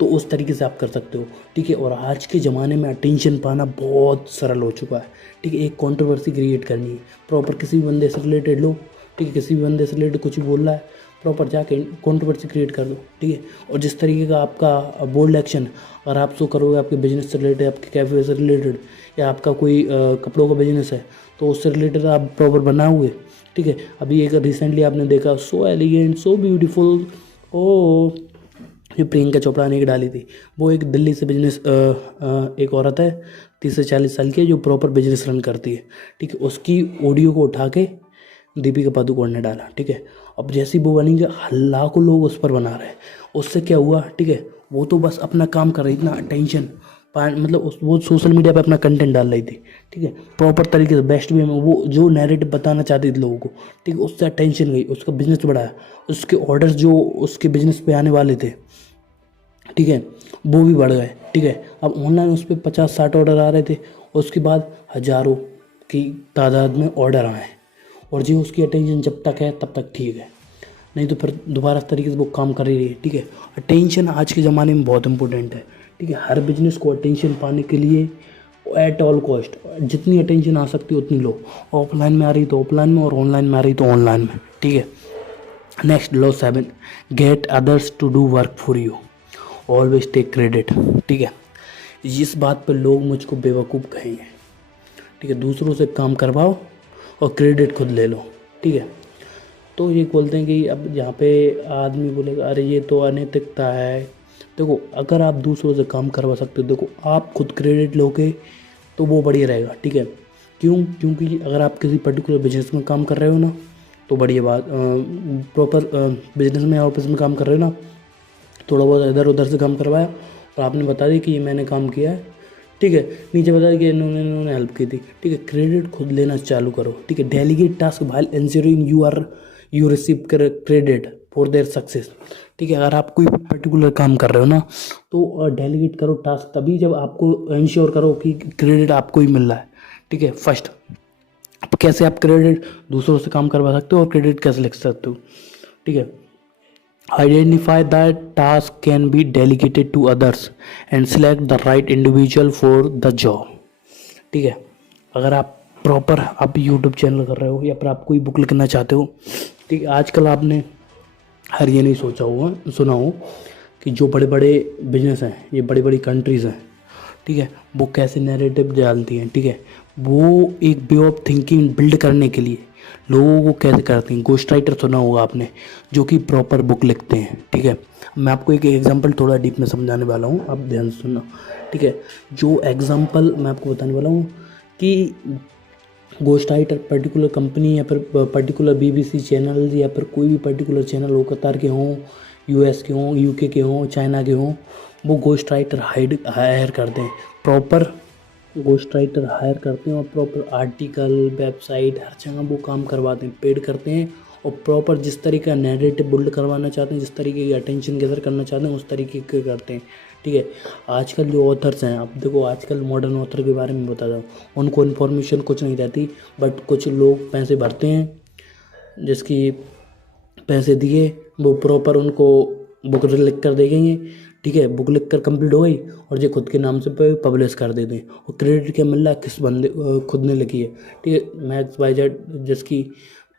तो उस तरीके से आप कर सकते हो। ठीक है, और आज के ज़माने में अटेंशन पाना बहुत सरल हो चुका है। ठीक है, एक कंट्रोवर्सी क्रिएट करनी है, प्रॉपर किसी भी बंदे से रिलेटेड लो। ठीक है, किसी भी बंदे से रिलेटेड कुछ भी बोल रहा है, प्रॉपर जाके कंट्रोवर्सी क्रिएट कर दो। ठीक है, और जिस तरीके का आपका बोल्ड एक्शन अगर आप शो करोगे आपके बिजनेस से रिलेटेड, आपके कैफे से रिलेटेड, या आपका कोई कपड़ों का बिजनेस है तो उससे रिलेटेड आप प्रॉपर बनाओगे। ठीक है, अभी एक रिसेंटली आपने देखा, सो एलिगेंट, सो ब्यूटीफुल, ओ, जो प्रियंका चोपड़ा ने एक डाली थी, वो एक दिल्ली से बिजनेस एक औरत है 30 से 40 साल की, जो प्रॉपर बिजनेस रन करती है। ठीक है, उसकी ऑडियो को उठा के दीपिका पादुकोण ने डाला। ठीक है, अब जैसी वो बनी कि लाखों लोग उस पर बना रहे हैं, उससे क्या हुआ? ठीक है, वो तो बस अपना काम कर रही थी ना, अटेंशन मतलब वो सोशल मीडिया पे अपना कंटेंट डाल रही थी। ठीक है, प्रॉपर तरीके से बेस्ट वे में वो जो नैरेटिव बताना चाहती थी लोगों को, ठीक है, उससे अटेंशन गई, उसका बिजनेस बढ़ाया, उसके ऑर्डर्स जो उसके बिजनेस पे आने वाले थे, ठीक है, वो भी बढ़ गए। ठीक है, अब ऑनलाइन उस पर 50-60 ऑर्डर आ रहे थे, उसके बाद हज़ारों की तादाद में ऑर्डर आए, और जी उसकी अटेंशन जब तक है तब तक ठीक है, नहीं तो फिर दोबारा इस तरीके से वो काम कर ही रही है। ठीक है, अटेंशन आज के ज़माने में बहुत इंपॉर्टेंट है। ठीक है, हर बिजनेस को अटेंशन पाने के लिए एट ऑल कॉस्ट जितनी अटेंशन आ सकती है उतनी लो, ऑफलाइन में आ रही तो ऑफलाइन में, और ऑनलाइन में आ रही तो ऑनलाइन में। ठीक है, next law 7, get others to do work for you, always take credit. ठीक है, इस बात पर लोग मुझको बेवकूफ़ कहेंगे। ठीक है, दूसरों से काम करवाओ और क्रेडिट खुद ले लो। ठीक है, तो ये बोलते हैं कि अब यहाँ पे आदमी बोलेगा अरे ये तो अनैतिकता है। देखो, अगर आप दूसरों से काम करवा सकते हो, देखो आप खुद क्रेडिट लोगे तो वो बढ़िया रहेगा। ठीक है, क्योंकि अगर आप किसी पर्टिकुलर बिजनेस में काम कर रहे हो ना, तो बढ़िया बात, प्रॉपर बिजनेस में ऑफिस में काम कर रहे हो ना, थोड़ा बहुत इधर उधर से काम करवाया और आपने बता दिया कि ये मैंने काम किया है। ठीक है, नीचे बता दिया कि इन्होंने हेल्प की थी। ठीक है, क्रेडिट खुद लेना चालू करो। ठीक है, delegate task while ensuring you receive credit for their success. ठीक है, अगर आप कोई पर्टिकुलर काम कर रहे हो ना, तो डेलीगेट करो टास्क, तभी जब आपको इंश्योर करो कि क्रेडिट आपको ही मिल रहा है। ठीक है, फर्स्ट कैसे आप क्रेडिट दूसरों से काम करवा सकते हो और क्रेडिट कैसे लिख सकते हो। ठीक है, identify that task can be delegated to others and select the right individual for the job. ठीक है, अगर आप प्रॉपर आप यूट्यूब चैनल कर रहे हो या फिर आप कोई बुक लिखना चाहते हो, ठीक है, आजकल आपने हर ये नहीं सुना हो कि जो बड़े बड़े बिजनेस हैं, ये बड़ी बड़ी कंट्रीज़ हैं, ठीक है, वो कैसे नैरेटिव डालती हैं। ठीक है, वो एक वे ऑफ थिंकिंग बिल्ड करने के लिए लोगों को कैसे करती हैं। गोस्ट राइटर सुना होगा आपने, जो कि प्रॉपर बुक लिखते हैं। ठीक है, मैं आपको एक एग्जांपल थोड़ा डीप में समझाने वाला हूँ, आप ध्यान से सुनना। ठीक है, जो एग्जांपल मैं आपको बताने वाला हूँ कि गोस्ट राइटर पर्टिकुलर कंपनी या फिर पर्टिकुलर BBC चैनल या फिर कोई भी पर्टिकुलर चैनल हो, कतार के हों, US के हों, UK के हों, चाइना के हों, वो गोस्ट राइटर हायर करते हैं, प्रॉपर गोस्ट राइटर हायर करते हैं और प्रॉपर आर्टिकल, वेबसाइट, हर जगह वो काम करवाते हैं, पेड करते हैं और प्रॉपर जिस तरीके का नैरेटिव बिल्ड करवाना चाहते हैं, जिस तरीके की अटेंशन गैदर करना चाहते हैं, उस तरीके के करते हैं। ठीक है, आजकल जो ऑथर्स हैं, अब देखो आजकल मॉडर्न ऑथर के बारे में बता रहा हूँ, उनको इन्फॉर्मेशन कुछ नहीं रहती, बट कुछ लोग पैसे भरते हैं, जिसकी पैसे दिए वो प्रॉपर उनको बुक लिख कर देंगे। ठीक है, बुक लिख कर कंप्लीट हो गई और जो खुद के नाम से पे पब्लिश कर देते हैं, और क्रेडिट क्या मिल रहा है, किस बंदे खुद ने लिखी है। ठीक है, मैक्स वाई जेड जिसकी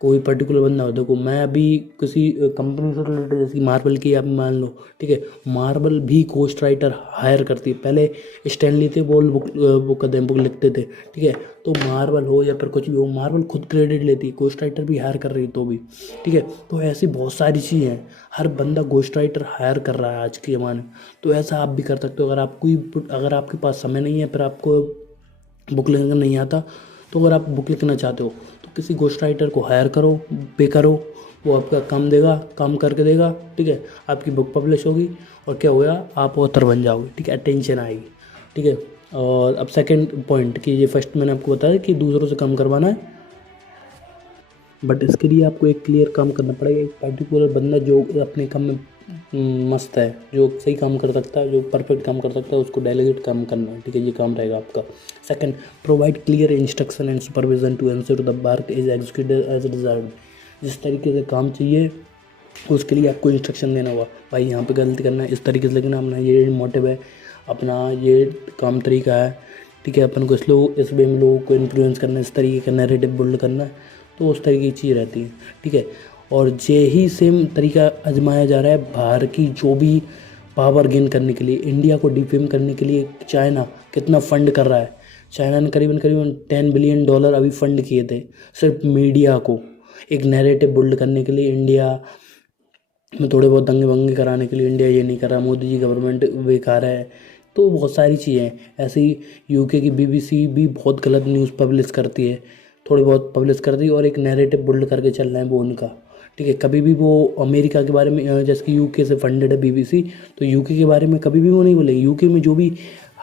कोई पर्टिकुलर बंदा हो, देखो मैं अभी किसी कंपनी से रिलेटेड, जैसे मार्वल की आप मान लो। ठीक है, मार्वल भी घोस्ट राइटर हायर करती है। पहले स्टैनली थे, वो बुक लिखते थे। ठीक है, तो मार्वल हो या फिर कुछ भी हो, मार्वल खुद क्रेडिट लेती है, घोस्ट राइटर भी हायर कर रही है तो भी। ठीक है, तो ऐसी बहुत सारी चीज़ें हैं, हर बंदा घोस्ट राइटर हायर कर रहा है आज के ज़माने में। तो ऐसा आप भी कर सकते हो, अगर आपके पास समय नहीं है, फिर आपको बुक लिखना नहीं आता, तो अगर आप बुक लिखना चाहते हो तो किसी घोस्ट राइटर को हायर करो, पे करो, वो आपका काम देगा, काम करके देगा। ठीक है, आपकी बुक पब्लिश होगी और क्या होगा, आप ऑथर बन जाओगे। ठीक है, अटेंशन आएगी। ठीक है, और अब सेकंड पॉइंट कि ये फर्स्ट मैंने आपको बताया कि दूसरों से काम करवाना है, बट इसके लिए आपको एक क्लियर काम करना पड़ेगा। एक पर्टिकुलर बंदा जो अपने काम में मस्त है, जो सही काम कर सकता है, जो परफेक्ट काम कर सकता है, उसको डेलीगेट काम करना है। ठीक है, ये काम रहेगा आपका। Second, provide clear instruction and supervision to ensure the work is executed as desired. जिस तरीके से काम चाहिए उसके लिए आपको इंस्ट्रक्शन देना होगा, भाई यहाँ पे गलती करना है, इस तरीके से लिखना, अपना ये मोटिव है, अपना ये काम तरीका है। ठीक है, अपन को इस वे में लोगों को इन्फ्लुएंस करना है, इस तरीके का नैरेटिव बिल्ड करना है, तो उस तरीके की चीज़ रहती है। ठीक है, और यही सेम तरीका आजमाया जा रहा है बाहर की जो भी पावर गेन करने के लिए, इंडिया को डिफेम करने के लिए चाइना कितना फंड कर रहा है। चाइना ने करीबन करीबन $10 बिलियन अभी फंड किए थे सिर्फ मीडिया को एक नैरेटिव बिल्ड करने के लिए, इंडिया में थोड़े बहुत दंगे वंगे कराने के लिए। इंडिया ये नहीं कर रहा, मोदी जी गवर्नमेंट बेकार है, तो बहुत सारी चीज़ें हैं। ऐसे ही यूके की बीबीसी भी बहुत गलत न्यूज़ पब्लिश करती है, थोड़ी बहुत पब्लिश करती है और एक नैरेटिव बिल्ड करके चल रहे हैं वो उनका। ठीक है, कभी भी वो अमेरिका के बारे में, जैसे कि यूके से फंडेड है बीबीसी, तो यूके के बारे में कभी भी वो नहीं बोलेंगे। यूके में जो भी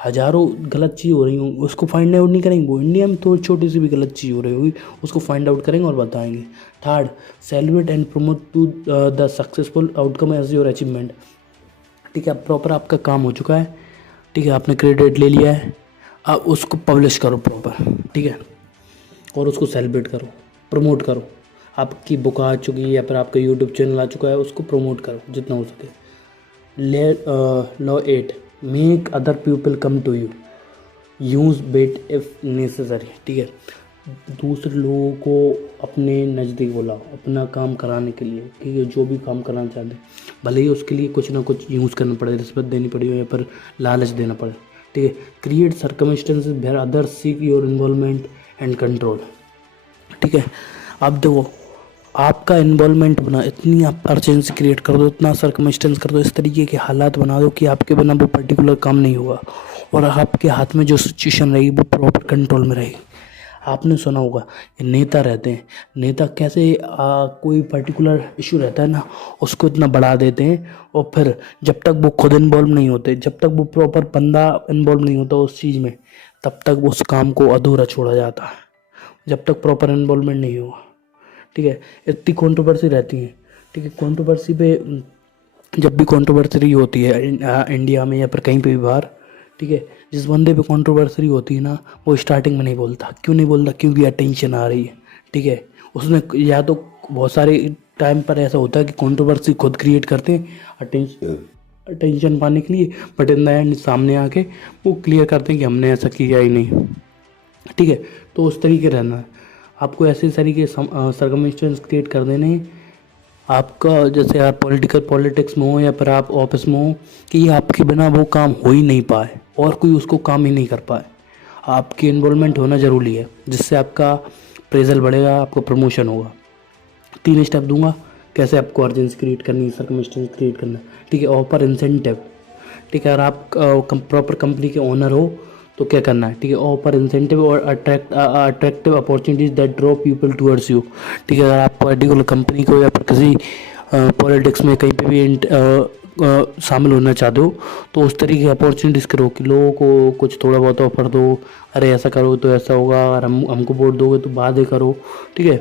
हज़ारों गलत चीज़ हो रही होंगी उसको फाइंड आउट नहीं करेंगे, वो इंडिया में थोड़ी छोटी सी भी गलत चीज़ हो रही होगी उसको फाइंड आउट करेंगे और बताएंगे। Third, celebrate and promote to the successful outcome as your achievement. ठीक है, प्रॉपर आपका काम हो चुका है। ठीक है, आपने क्रेडिट ले लिया है, आप उसको पब्लिश करो प्रॉपर। ठीक है, और उसको सेलिब्रेट करो, प्रमोट करो। आपकी बुक आ चुकी है या फिर आपका यूट्यूब चैनल आ चुका है, उसको प्रमोट करो जितना हो सके। Law 8, make other people come to you, use bait if necessary. ठीक है, दूसरे लोगों को अपने नज़दीक बुलाओ अपना काम कराने के लिए। ठीक है, जो भी काम कराना चाहते हैं, भले ही उसके लिए कुछ ना कुछ यूज़ करना पड़े, रिश्वत देनी पड़ी हो या फिर लालच देना पड़े। ठीक है, create circumstances where others seek your involvement and control. ठीक है, अब देखो आपका इन्वॉल्वमेंट बना, इतनी आप अर्जेंसी क्रिएट कर दो, इतना सर्कमस्टेंस कर दो, इस तरीके के हालात बना दो कि आपके बिना वो पर्टिकुलर काम नहीं होगा और आपके हाथ में जो सिचुएशन रहेगी वो प्रॉपर कंट्रोल में रहेगी। आपने सुना होगा कि नेता रहते हैं, नेता कैसे कोई पर्टिकुलर इशू रहता है ना, उसको इतना बढ़ा देते हैं और फिर जब तक वो खुद इन्वॉल्व नहीं होते, जब तक वो प्रॉपर बंदा इन्वॉल्व नहीं होता उस चीज़ में, तब तक उस काम को अधूरा छोड़ा जाता है, जब तक प्रॉपर इन्वॉल्वमेंट नहीं हुआ। ठीक है, इतनी कंट्रोवर्सी रहती है। ठीक है, कंट्रोवर्सी पे जब भी कंट्रोवर्सी होती है इंडिया में या फिर कहीं पे भी बाहर, ठीक है, जिस बंदे पे कंट्रोवर्सी होती है ना, वो स्टार्टिंग में नहीं बोलता। क्यों नहीं बोलता? क्योंकि अटेंशन आ रही है। ठीक है, उसने या तो बहुत सारे टाइम पर ऐसा होता है कि कंट्रोवर्सी खुद क्रिएट करते हैं अटेंशन पाने के लिए, बट इन द एंड सामने आके वो क्लियर करते हैं कि हमने ऐसा किया ही नहीं। ठीक है, तो उस तरीके रहना है आपको, ऐसे तरीके सर्कमस्टेंस क्रिएट कर देने हैं आपका, जैसे आप पॉलिटिक्स में हो या फिर आप ऑफिस में हो, कि आपके बिना वो काम हो ही नहीं पाए और कोई उसको काम ही नहीं कर पाए। आपकी इन्वॉल्वमेंट होना ज़रूरी है, जिससे आपका प्रेज़र बढ़ेगा, आपको प्रमोशन होगा। 3 स्टेप दूंगा कैसे आपको अर्जेंसी क्रिएट करनी है, सर्कमस्टेंस क्रिएट करना है। ठीक है, ऑफर इंसेंटिव। ठीक है, अगर आप प्रॉपर कंपनी के ओनर हो तो क्या करना है? ठीक है, ऑफर इंसेंटिव और attractive opportunities that draw people towards you. ठीक है, अगर आप पर्टिकुलर कंपनी को या फिर किसी पॉलिटिक्स में कहीं पे भी शामिल होना चाहते हो तो उस तरीके की अपॉर्चुनिटीज़ करो कि लोगों को कुछ थोड़ा बहुत ऑफर दो, अरे ऐसा करो तो ऐसा होगा, अगर हमको वोट दोगे तो बातें करो। ठीक है,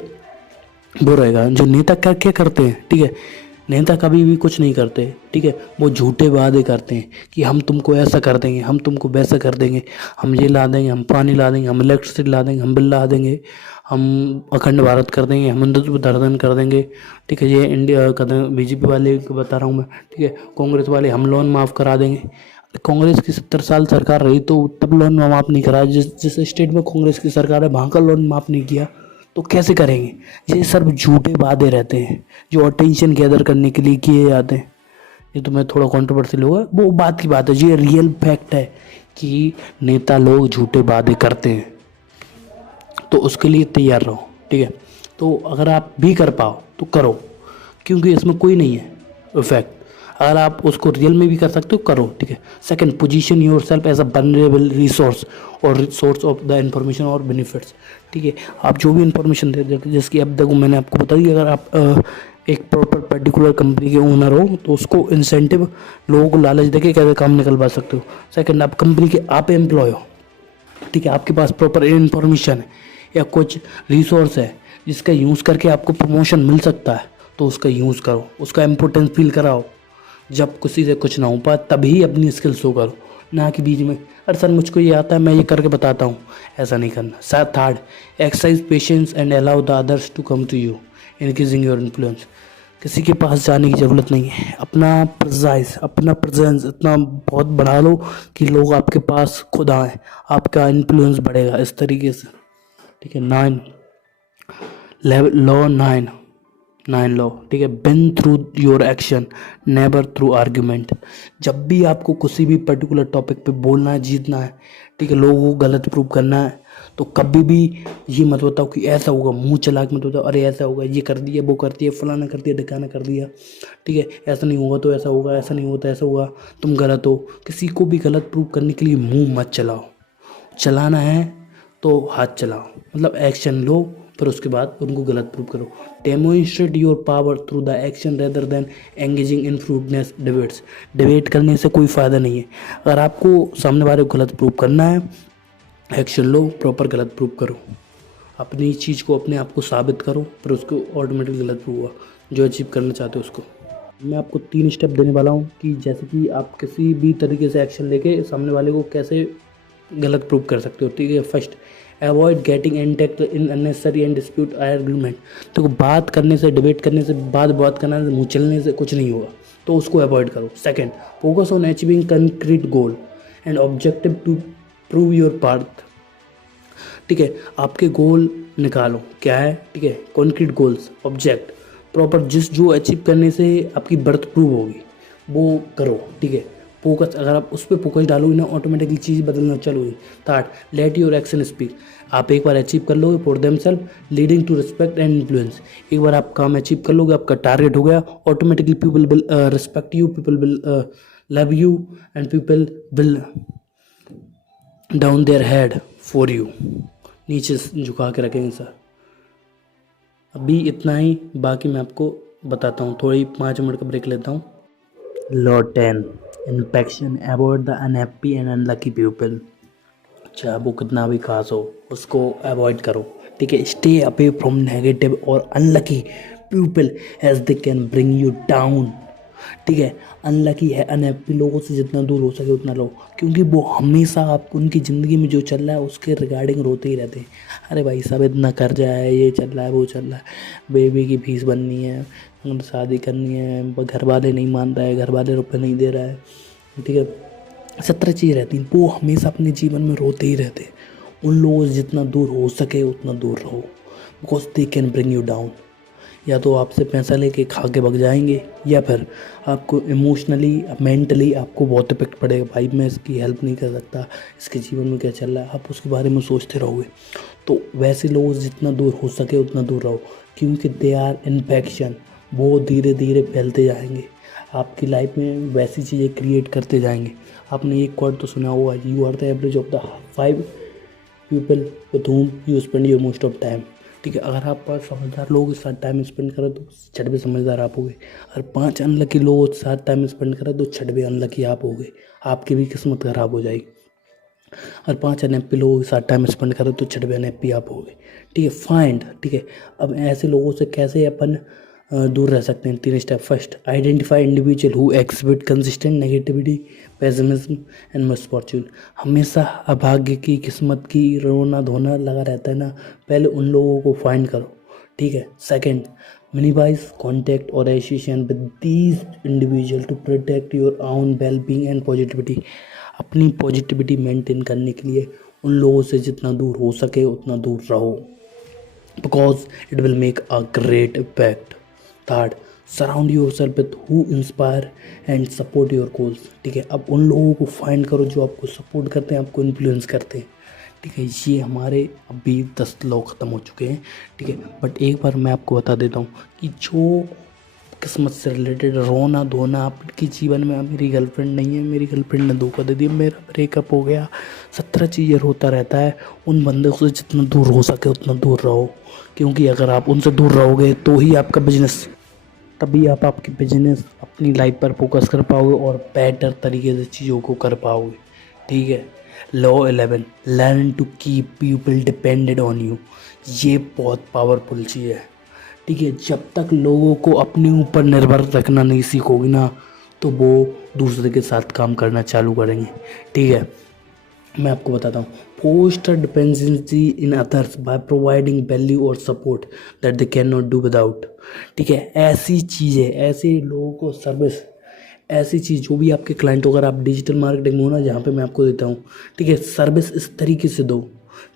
वो रहेगा। जो नेता क्या क्या करते हैं, ठीक है, नेता कभी भी कुछ नहीं करते, ठीक है, वो झूठे वादे करते हैं कि हम तुमको ऐसा कर देंगे, हम तुमको वैसा कर देंगे, हम ये ला देंगे, हम पानी ला देंगे, हम इलेक्ट्रिसिटी ला देंगे, हम बिल ला देंगे, हम अखंड भारत कर देंगे, हम हिंदुत्व धर्म कर देंगे, ठीक है। ये इंडिया का बीजेपी वाले को बता रहा हूँ मैं, ठीक है। कांग्रेस वाले हम लोन माफ़ करा देंगे। कांग्रेस की 70 साल सरकार रही तो तब लोन माफ़ नहीं करा। जिस जिस स्टेट में कांग्रेस की सरकार है वहाँ का लोन माफ़ नहीं किया, तो कैसे करेंगे? ये सब झूठे वादे रहते हैं जो अटेंशन गैदर करने के लिए किए जाते हैं। ये तो मैं थोड़ा कंट्रोवर्शियल होगा, वो बात की बात है, ये रियल फैक्ट है कि नेता लोग झूठे वादे करते हैं, तो उसके लिए तैयार रहो, ठीक है। तो अगर आप भी कर पाओ तो करो, क्योंकि इसमें कोई नहीं है इफेक्ट। अगर आप उसको रियल में भी कर सकते हो, करो, ठीक है। Second, position yourself as a vulnerable resource और सोर्स ऑफ द इंफॉर्मेशन और बेनिफिट्स, ठीक है। आप जो भी इंफॉर्मेशन दे, जैसे अब देखो मैंने आपको बताई, अगर आप एक प्रॉपर पर्टिकुलर कंपनी के ओनर हो तो उसको इंसेंटिव, लोगों को लालच देके कैसे काम निकलवा सकते हो। सेकंड, आप कंपनी के आप एम्प्लॉय हो, ठीक है, आपके पास प्रॉपर इन्फॉर्मेशन है या कुछ रिसोर्स है जिसका यूज़ करके आपको प्रमोशन मिल सकता है, तो उसका यूज़ करो, उसका इम्पोर्टेंस फील कराओ। जब किसी से कुछ ना हो पाए तभी अपनी स्किल शो करो, ना कि बीच में अरे सर मुझको ये आता है मैं ये करके बताता हूँ, ऐसा नहीं करना। साथ third, exercise patience and allow the others to come to you, increasing your influence. किसी के पास जाने की ज़रूरत नहीं है, अपना प्रेजेंस इतना बहुत बढ़ा लो कि लोग आपके पास खुद आए, आपका इन्फ्लुएंस बढ़ेगा इस तरीके से, ठीक है। लॉ नाइन लॉ, ठीक है, been through your action never through argument. जब भी आपको किसी भी पर्टिकुलर टॉपिक पे बोलना है, जीतना है, ठीक है, लोगों को गलत प्रूव करना है, तो कभी भी ये मत बताओ कि ऐसा होगा, मुंह चला के मत बताओ अरे ऐसा होगा, ये कर दिया, वो कर दिया, फलाना कर दिया, ढिकाना कर दिया, ठीक है, ऐसा नहीं होगा तो ऐसा होगा, ऐसा नहीं होता ऐसा होगा, तुम गलत हो। किसी को भी गलत प्रूव करने के लिए मुंह मत चलाओ। चलाना है तो हाथ चलाओ, मतलब एक्शन लो, फिर उसके बाद उनको गलत प्रूव करो। Demonstrate your power through the action rather than engaging in fruitless debates. Debate करने से कोई फ़ायदा नहीं है। अगर आपको सामने वाले को गलत प्रूव करना है, एक्शन लो, प्रॉपर गलत प्रूव करो, अपनी चीज़ को अपने आप को साबित करो, फिर उसको ऑटोमेटिक गलत प्रूव हुआ जो अचीव करना चाहते हो उसको। मैं आपको 3 स्टेप देने वाला हूँ कि जैसे कि आप किसी भी तरीके से एक्शन लेके सामने वाले को कैसे गलत प्रूव कर सकते हो, ठीक है। First, avoid getting intact in unnecessary and dispute argument. तो बात करने से, डिबेट करने से, बात करने से, मुँह चलने से कुछ नहीं होगा, तो उसको अवॉइड करो। Second, focus on achieving concrete goal and objective to prove your worth, ठीक है। आपके गोल निकालो क्या है, ठीक है, कॉन्क्रीट गोल्स, ऑब्जेक्ट, प्रॉपर जो अचीव करने से आपकी बर्थ प्रूव होगी वो करो, ठीक है। फोकस, अगर आप उस पर फोकस डालोगे ना, ऑटोमेटिकली चीज़ बदलना चालू हुई। Third, let your action speak. आप एक बार अचीव कर लोगे for themselves leading to respect and influence. एक बार आप काम अचीव कर लोगे, आपका टारगेट हो गया, automatically people will respect you, people will love you and people will down their head for you, नीचे झुका के रखेंगे सर। अभी इतना ही, बाकी मैं आपको बताता हूँ, थोड़ी 5 मिनट का ब्रेक लेता हूँ। Law 10, infection, avoid the unhappy and unlucky people. चाहे वो कितना भी खास हो उसको अवॉइड करो, ठीक है। स्टे अवे फ्रॉम नेगेटिव और unlucky people as they can bring you down, ठीक है। अनलकी है, अनहैप्पी लोगों से जितना दूर हो सके उतना लो, क्योंकि वो हमेशा आपको उनकी ज़िंदगी में जो चल रहा है उसके रिगार्डिंग रोते ही रहते हैं। अरे भाई साहब इतना कर्जा है, ये चल रहा है, वो चल रहा है, बेबी की फीस बननी है, शादी करनी है, घर वाले नहीं मान रहा है, घर वाले रुपये नहीं दे रहा है, ठीक है, 70 चीज़ें रहती हैं। वो हमेशा अपने जीवन में रोते ही रहते हैं। उन लोगों से जितना दूर हो सके उतना दूर रहो, because they can bring you down. या तो आपसे पैसा लेके खा के भग जाएंगे, या फिर आपको इमोशनली, मेंटली आपको बहुत इफेक्ट पड़ेगा। भाई मैं इसकी हेल्प नहीं कर सकता, इसके जीवन में क्या चल रहा है, आप उसके बारे में सोचते रहोगे। तो वैसे लोगों से जितना दूर हो सके उतना दूर रहो, क्योंकि दे आर इन्फेक्शन। वो धीरे धीरे फैलते जाएंगे, आपकी लाइफ में वैसी चीज़ें क्रिएट करते जाएंगे। आपने एक कोट तो सुना होगा, you are the average of the 5 people with whom you spend your most of time, ठीक है। अगर आप 5 समझदार लोगों के साथ टाइम स्पेंड करो तो छठवे समझदार आप होगे। अगर 5 अनलकी लोगों के साथ टाइम स्पेंड करो तो छठवे अनलकी आप होगे, आपकी भी किस्मत खराब हो जाएगी। और 5 अनहैप्पी लोगों के साथ टाइम स्पेंड करो तो 6वें अनहैप्पी आप हो गए। ठीक है, फाइंड। ठीक है, अब ऐसे लोगों से कैसे अपन दूर रह सकते हैं? 3 step. First, identify individual who exhibit consistent negativity, pessimism and misfortune. हमेशा अभाग्य की, किस्मत की रोना धोना लगा रहता है ना, पहले उन लोगों को फाइंड करो। ठीक है। सेकेंड, मिनिमाइज कॉन्टैक्ट और association with these individual to protect your own well being and positivity. अपनी पॉजिटिविटी मेंटेन करने के लिए उन लोगों से जितना दूर हो सके उतना दूर रहो, because it will make a great impact. Third, surround your self with who inspire and support your goals. ठीक है, अब उन लोगों को फाइंड करो जो आपको सपोर्ट करते हैं, आपको इन्फ्लुएंस करते हैं। ठीक है, ये हमारे अभी 10 लोग ख़त्म हो चुके हैं। ठीक है, बट एक बार मैं आपको बता देता हूँ कि जो किस्मत से रिलेटेड रोना धोना आपके जीवन में, मेरी गर्लफ्रेंड नहीं है, मेरी गर्लफ्रेंड ने धोखा दे दिया, मेरा ब्रेकअप हो गया, 17 चीज़ें होता रहता है। उन बंदों से जितना दूर हो सके उतना दूर रहो, क्योंकि अगर आप उनसे दूर रहोगे तो ही आपका बिजनेस, तभी आप आपके बिजनेस, अपनी लाइफ पर फोकस कर पाओगे और बेटर तरीके से चीज़ों को कर पाओगे। ठीक है। Law 11, learn to keep people depended on you. ये बहुत पावरफुल चीज़ है। ठीक है, जब तक लोगों को अपने ऊपर निर्भर रखना नहीं सीखोगे ना, तो वो दूसरे के साथ काम करना चालू करेंगे। ठीक है, मैं आपको बताता हूँ, foster dependency in others by providing value और support that they can not do without. ठीक है, ऐसी चीज़ें, ऐसे लोगों को सर्विस, ऐसी चीज़ जो भी आपके क्लाइंट हो, अगर आप डिजिटल मार्केटिंग में हो ना, जहाँ पे मैं आपको देता हूँ, ठीक है, सर्विस इस तरीके से दो।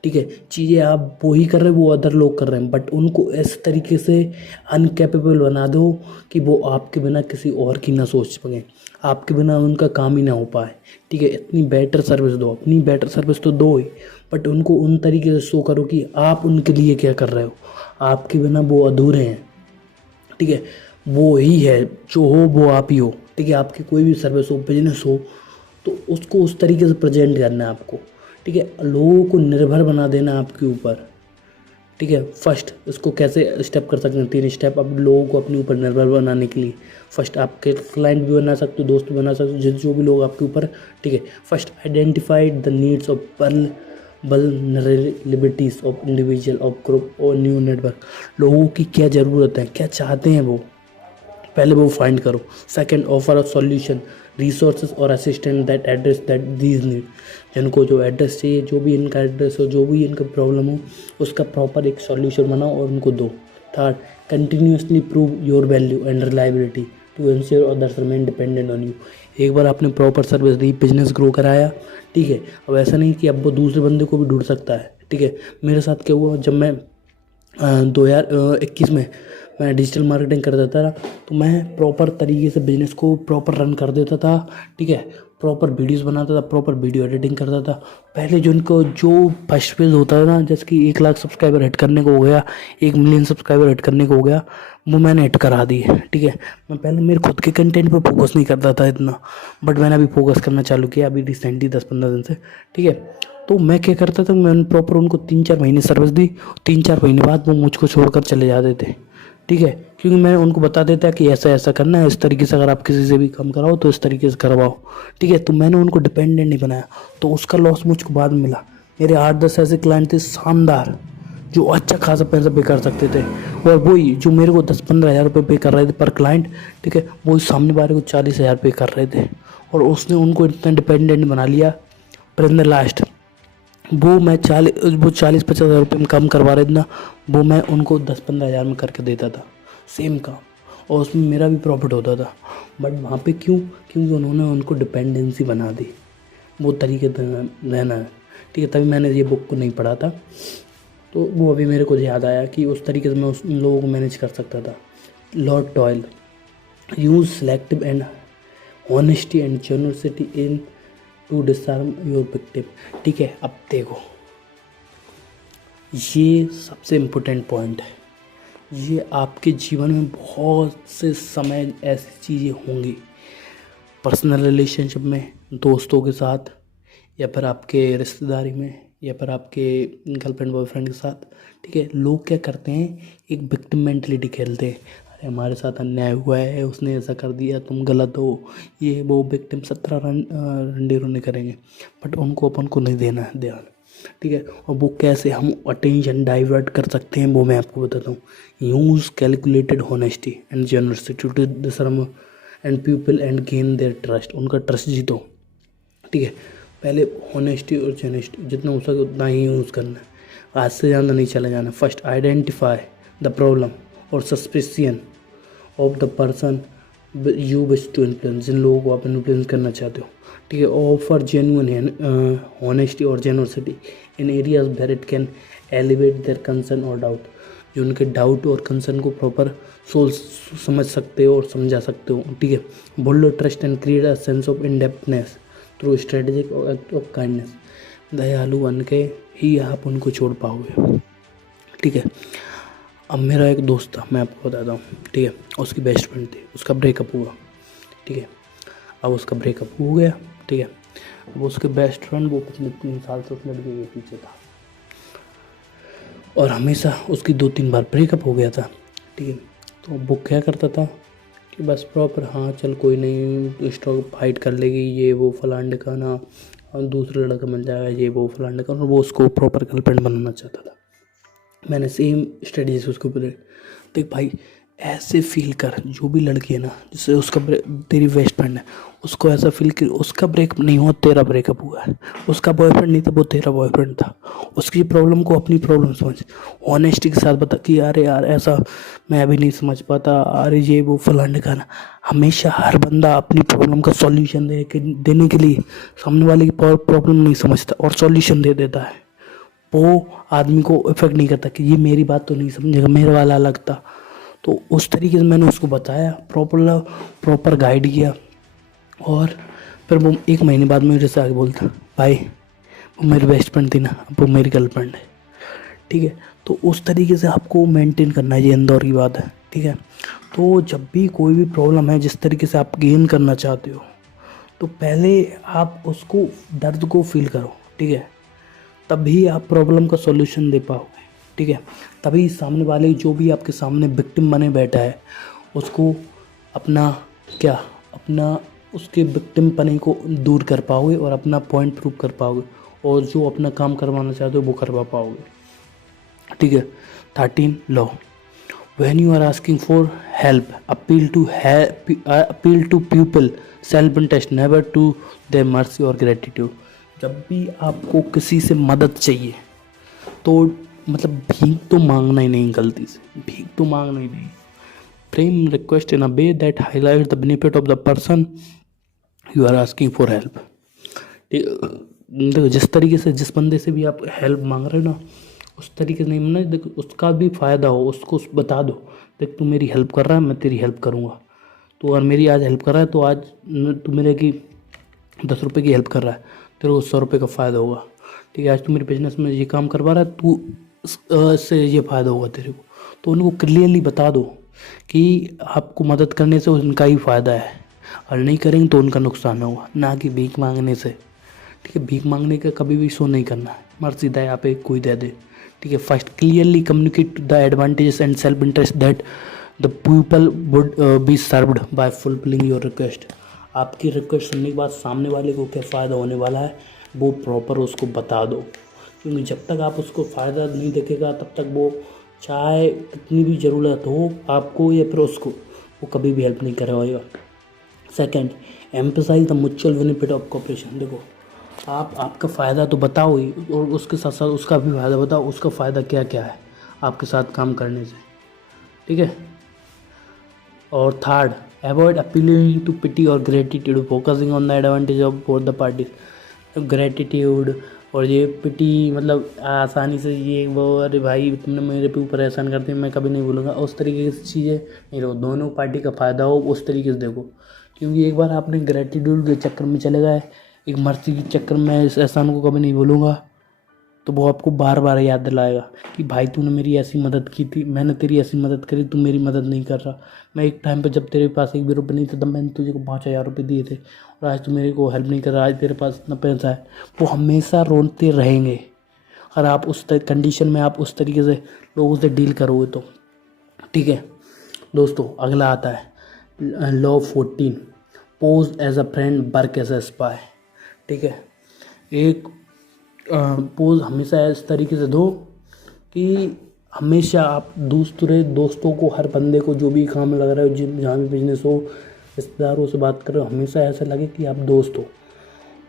ठीक है, चीज़ें आप वो ही कर रहे हैं, वो अदर लोग कर रहे हैं, बट उनको इस तरीके से अनकैपेबल बना दो कि वो आपके बिना किसी और की ना सोच सकें, आपके बिना उनका काम ही ना हो पाए। ठीक है, इतनी बेटर सर्विस दो, अपनी बेटर सर्विस तो दो ही, बट उनको उन तरीके से शो करो कि आप उनके लिए क्या कर रहे हो, आपके बिना वो अधूरे हैं। ठीक है, वो ही है, जो हो वो आप ही हो। ठीक है, आपकी कोई भी सर्विस हो, बिजनेस हो, तो उसको उस तरीके से प्रेजेंट करना है आपको। ठीक है, लोगों को निर्भर बना देना आपके ऊपर। ठीक है, फर्स्ट इसको कैसे स्टेप कर सकते हैं? 3 स्टेप अब लोगों को अपने ऊपर निर्भर बनाने के लिए। फर्स्ट, आपके क्लाइंट भी बना सकते हो, दोस्त भी बना सकते हो, जो भी लोग आपके ऊपर। ठीक है, first, identified the needs of vulnerabilities of individual of group और न्यू नेटवर्क। लोगों की क्या ज़रूरत है, क्या चाहते हैं वो, पहले वो फाइंड करो। Second, offer a solution, resources और assistant that address that these need. जिनको जो एड्रेस चाहिए, जो भी इनका एड्रेस हो, जो भी इनका प्रॉब्लम हो, उसका प्रॉपर एक सॉल्यूशन बनाओ और उनको दो। Third, continuously prove your value and reliability to ensure others remain dependent on you. एक बार आपने प्रॉपर सर्विस दी, बिजनेस ग्रो कराया, ठीक है, अब ऐसा नहीं कि अब वो दूसरे बंदे को भी ढूंढ सकता है। ठीक है, मेरे साथ क्या हुआ, जब मैं 2021 में मैं डिजिटल मार्केटिंग कर देता था, तो मैं प्रॉपर तरीके से बिजनेस को प्रॉपर रन कर देता था। ठीक है, प्रॉपर वीडियोस बनाता था, प्रॉपर वीडियो एडिटिंग करता था। पहले जो इनको जो फर्स्ट फेज होता था ना, जैसे कि 1 लाख सब्सक्राइबर हिट करने को हो गया, 1 मिलियन सब्सक्राइबर हिट करने को हो गया, वो मैंने हिट करा दी है। ठीक है, मैं पहले मेरे खुद के कंटेंट पे फोकस नहीं करता था इतना, बट मैंने अभी फोकस करना चालू किया अभी रिसेंटली 10-15 दिन से। ठीक है, तो मैं क्या करता था, मैंने प्रॉपर उनको 3-4 महीने सर्विस दी, 3-4 महीने बाद वो मुझको छोड़कर चले जाते थे। ठीक है, क्योंकि मैं उनको बता देता कि ऐसा ऐसा करना है, इस तरीके से अगर आप किसी से भी काम कराओ तो इस तरीके से करवाओ। ठीक है, तो मैंने उनको डिपेंडेंट नहीं बनाया, तो उसका लॉस मुझको बाद में मिला। मेरे 8-10 ऐसे क्लाइंट थे शानदार, जो अच्छा खासा पैसा पे कर सकते थे, और वही जो मेरे को 10-15 हज़ार रुपये पे कर रहे थे पर क्लाइंट, ठीक है, वही सामने वाले को 40 हज़ार पे कर रहे थे, और उसने उनको इतना डिपेंडेंट बना लिया। पर इन द लास्ट वो 40-50 हज़ार रुपये में काम करवा रहे थे ना, वो मैं उनको 10-15 हज़ार में करके देता था सेम काम, और उसमें मेरा भी प्रॉफिट होता था। बट वहाँ पे क्यों? क्योंकि उन्होंने उनको डिपेंडेंसी बना दी, वो तरीके रहना है। ठीक है, तभी मैंने ये बुक को नहीं पढ़ा था, तो वो अभी मेरे को याद आया कि उस तरीके से मैं उन लोगों को मैनेज कर सकता था। Law twelve, use selective and honesty and generosity in to disarm your victim. ठीक है, अब देखो, ये सबसे इम्पोर्टेंट पॉइंट है। ये आपके जीवन में बहुत से समय ऐसी चीज़ें होंगी, पर्सनल रिलेशनशिप में, दोस्तों के साथ, या फिर आपके रिश्तेदारी में, या फिर आपके गर्लफ्रेंड बॉयफ्रेंड के साथ। ठीक है, लोग क्या करते हैं, एक विक्टिम मेंटलिटी खेलते हैं। अरे हमारे साथ अन्याय हुआ है, उसने ऐसा कर दिया, तुम गलत हो, ये वो विक्टिम 17 रंडे रोने करेंगे, बट उनको अपन को नहीं देना है ध्यान, ठीक है। और वो कैसे हम अटेंशन डाइवर्ट कर सकते हैं वो मैं आपको बताता हूँ। Use calculated honesty and generosity to disarm and people and gain their trust, उनका ट्रस्ट जीतो, ठीक है। पहले होनेस्टी और जेनेस्टी जितना हो सके उतना ही यूज़ करना है, आज से ज़्यादा नहीं चला जाना। फर्स्ट आइडेंटिफाई द प्रॉब्लम और suspicion of the person you wish to influence, जिन लोगों को आप इन्फ्लुएंस करना चाहते हो, ठीक है। ऑफर जेन्युइन होनेस्टी और generosity in areas where it can elevate their concern और डाउट, जो उनके डाउट और कंसर्न को प्रॉपर सोच समझ सकते हो और समझा सकते हो, ठीक है। Build trust and create a sense of indebtedness through strategic act of kindness, दयालु बन के ही आप उनको छोड़ पाओगे, ठीक है। अब मेरा एक दोस्त था, मैं आपको बताता हूँ, ठीक है। उसकी बेस्ट फ्रेंड थी, उसका ब्रेकअप हुआ, ठीक है। अब उसका ब्रेकअप हो गया, ठीक है। अब उसके बेस्ट फ्रेंड वो पिछले 3 साल से उस लड़के के पीछे था और हमेशा उसकी 2-3 बार ब्रेकअप हो गया था, ठीक है। तो वो क्या करता था कि बस प्रॉपर हाँ चल कोई नहीं, स्टॉक फाइट कर लेगी, ये वो फलांड का ना, और दूसरा लड़का मिल जाएगा, ये वो फलांड का, और वो उसको प्रॉपर गर्लफ्रेंड बनाना चाहता था। मैंने सेम स्टडी से उसको बोले, देख भाई ऐसे फील कर, जो भी लड़की है ना जिससे उसका तेरी बेस्ट फ्रेंड है, उसको ऐसा फील कर उसका ब्रेकअप नहीं हुआ, तेरा ब्रेकअप हुआ है, उसका बॉयफ्रेंड नहीं था, वो तेरा बॉयफ्रेंड था। उसकी प्रॉब्लम को अपनी प्रॉब्लम समझ, ऑनेस्टी के साथ बता कि अरे यार ऐसा मैं अभी नहीं समझ पाता, अरे ये वो फलाने का ना। हमेशा हर बंदा अपनी प्रॉब्लम का सॉल्यूशन देने के लिए सामने वाले की प्रॉब्लम नहीं समझता और सॉल्यूशन दे देता है, वो आदमी को इफेक्ट नहीं करता कि ये मेरी बात तो नहीं समझेगा, मेरा वाला अलग था। तो उस तरीके से मैंने उसको बताया, प्रॉपर गाइड किया, और फिर वो 1 महीने बाद मेरे से आके बोलता, भाई वो मेरी बेस्ट फ्रेंड थी ना, अब वो मेरी गर्लफ्रेंड है, ठीक है। तो उस तरीके से आपको मेंटेन करना है, ये इंदौर की बात है, ठीक है। तो जब भी कोई भी प्रॉब्लम है जिस तरीके से आप गेन करना चाहते हो, तो पहले आप उसको दर्द को फील करो, ठीक है। तभी आप प्रॉब्लम का सॉल्यूशन दे पाओगे, ठीक है। तभी सामने वाले जो भी आपके सामने विक्टिम बने बैठा है उसको अपना अपना उसके विक्टिम पने को दूर कर पाओगे और अपना पॉइंट प्रूव कर पाओगे, और जो अपना काम करवाना चाहते हो वो करवा पाओगे, ठीक है। 13 law, when you are asking for help appeal to people self interest, never to their mercy और ग्रेटिट्यूड। जब भी आपको किसी से मदद चाहिए तो मतलब भीख तो मांगना ही नहीं, गलती से भीख तो मांगना ही नहीं। Frame request in a way that highlight the benefit of the person you are asking for help. देखो जिस तरीके से जिस बंदे से भी आप हेल्प मांग रहे हो ना, उस तरीके से नहीं मांगना, देखो उसका भी फ़ायदा हो, उसको बता दो, देख तू मेरी हेल्प कर रहा है, मैं तेरी हेल्प करूँगा, तो अगर मेरी आज हेल्प कर रहा है तो आज तू मेरे की 10 रुपये की हेल्प कर रहा है, तेरे को 100 रुपये का फ़ायदा होगा, ठीक है। आज तू मेरे बिजनेस में ये काम करवा रहा है, तू इससे ये फ़ायदा होगा तेरे को। तो उनको क्लियरली बता दो कि आपको मदद करने से उनका ही फ़ायदा है, और नहीं करेंगे तो उनका नुकसान होगा, ना कि भीख मांगने से, ठीक है। भीख मांगने का कभी भी शो नहीं करना है, मर्जी दया पे कोई दे दे, ठीक है। First clearly communicate the advantages and self interest that the people would be served by fulfilling your request. आपकी रिक्वेस्ट सुनने के बाद सामने वाले को क्या फ़ायदा होने वाला है वो प्रॉपर उसको बता दो, क्योंकि जब तक आप उसको फ़ायदा नहीं देखेगा तब तक वो चाहे कितनी भी ज़रूरत हो आपको या फिर उसको, वो कभी भी हेल्प नहीं करेगा। Second, emphasize the mutual benefit of cooperation. देखो आपका फ़ायदा तो बताओ ही, और उसके साथ साथ उसका भी फ़ायदा बताओ, उसका फ़ायदा क्या क्या है आपके साथ काम करने से, ठीक है। और थर्ड, अवॉइड अपीलिंग टू पिटी और gratitude, focusing on the advantage of both the parties. Gratitude और ये पिटी मतलब आसानी से ये वो, अरे भाई तुमने मेरे पे ऊपर एहसान कर दिया, मैं कभी नहीं भूलूंगा, उस तरीके की चीज़ें नहीं रहो, दोनों पार्टी का फ़ायदा हो उस तरीके से देखो। क्योंकि एक बार आपने ग्रेटिट्यूड के चक्कर में चले गए, एक मर्जी के चक्कर में इस एहसान को कभी नहीं भूलूंगा, तो वो आपको बार बार याद दिलाएगा कि भाई तूने मेरी ऐसी मदद की थी, मैंने तेरी ऐसी मदद करी, तू मेरी मदद नहीं कर रहा। मैं एक टाइम पे जब तेरे पास 1 भी रुपये नहीं था तब मैंने तुझे को 5,000 रुपये दिए थे, और आज तू मेरे को हेल्प नहीं कर रहा, आज तेरे पास इतना पैसा है। वो हमेशा रोते रहेंगे और आप उस कंडीशन में आप उस तरीके से लोगों से डील करोगे तो, ठीक है। दोस्तों अगला आता है law 14, pose as a friend work as a spy. ठीक है, एक पोज हमेशा इस तरीके से दो कि हमेशा आप दूसरे दोस्तों को, हर बंदे को जो भी काम लग रहा है, जहाँ भी बिजनेस हो, रिश्तेदारों से बात कर रहे हो, हमेशा ऐसा लगे कि आप दोस्त हो।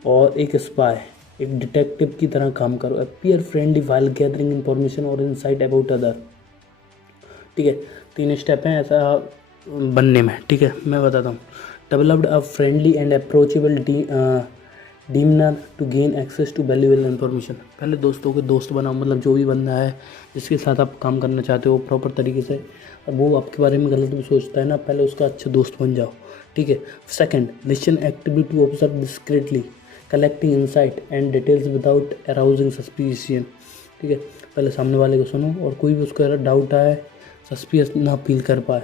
और एक स्पाई, एक डिटेक्टिव की तरह काम करो। Appear friendly while gathering information और इनसाइट अबाउट अदर। ठीक है, 3 स्टेप हैं ऐसा बनने में। ठीक है, मैं बताता हूँ। Developed a friendly and approachable demeanour to gain access to valuable information. पहले दोस्तों के दोस्त बनाओ, मतलब जो भी बंदा है जिसके साथ आप काम करना चाहते हो प्रॉपर तरीके से, और वो आपके बारे में गलत भी सोचता है ना, पहले उसका अच्छा दोस्त बन जाओ। ठीक है। Second, listen actively to observe discreetly, collecting insight and details without arousing suspicion. ठीक है, पहले सामने वाले को सुनो, और कोई भी उसको डाउट आए, सस्पियस ना फील कर पाए,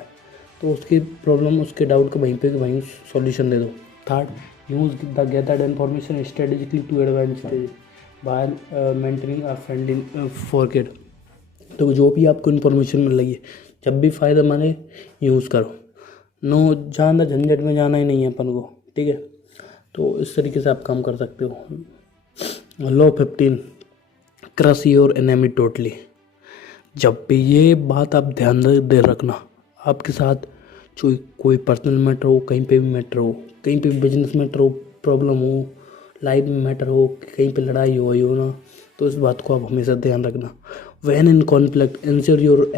तो उसकी प्रॉब्लम, उसके डाउट का वहीं पे वहीं सॉल्यूशन दे दो। Third, use the gathered information strategically to advance by maintaining a friendly facade. तो जो भी आपको इन्फॉर्मेशन मिल रही है, जब भी फ़ायदा माने यूज़ करो। नो ज़्यादा झंझट में जाना ही नहीं है अपन को। ठीक है, तो इस तरीके से आप काम कर सकते हो। Law 15, crush your enemy totally. जब भी ये बात आप ध्यान दे रखना, आपके साथ जो कोई पर्सनल मैटर हो, कहीं पे भी मैटर हो, कहीं पे भी बिजनेस मैटर हो, प्रॉब्लम हो, लाइफ में मैटर हो, कहीं पे लड़ाई हो ना, तो इस बात को आप हमेशा ध्यान रखना। When in conflict ensure your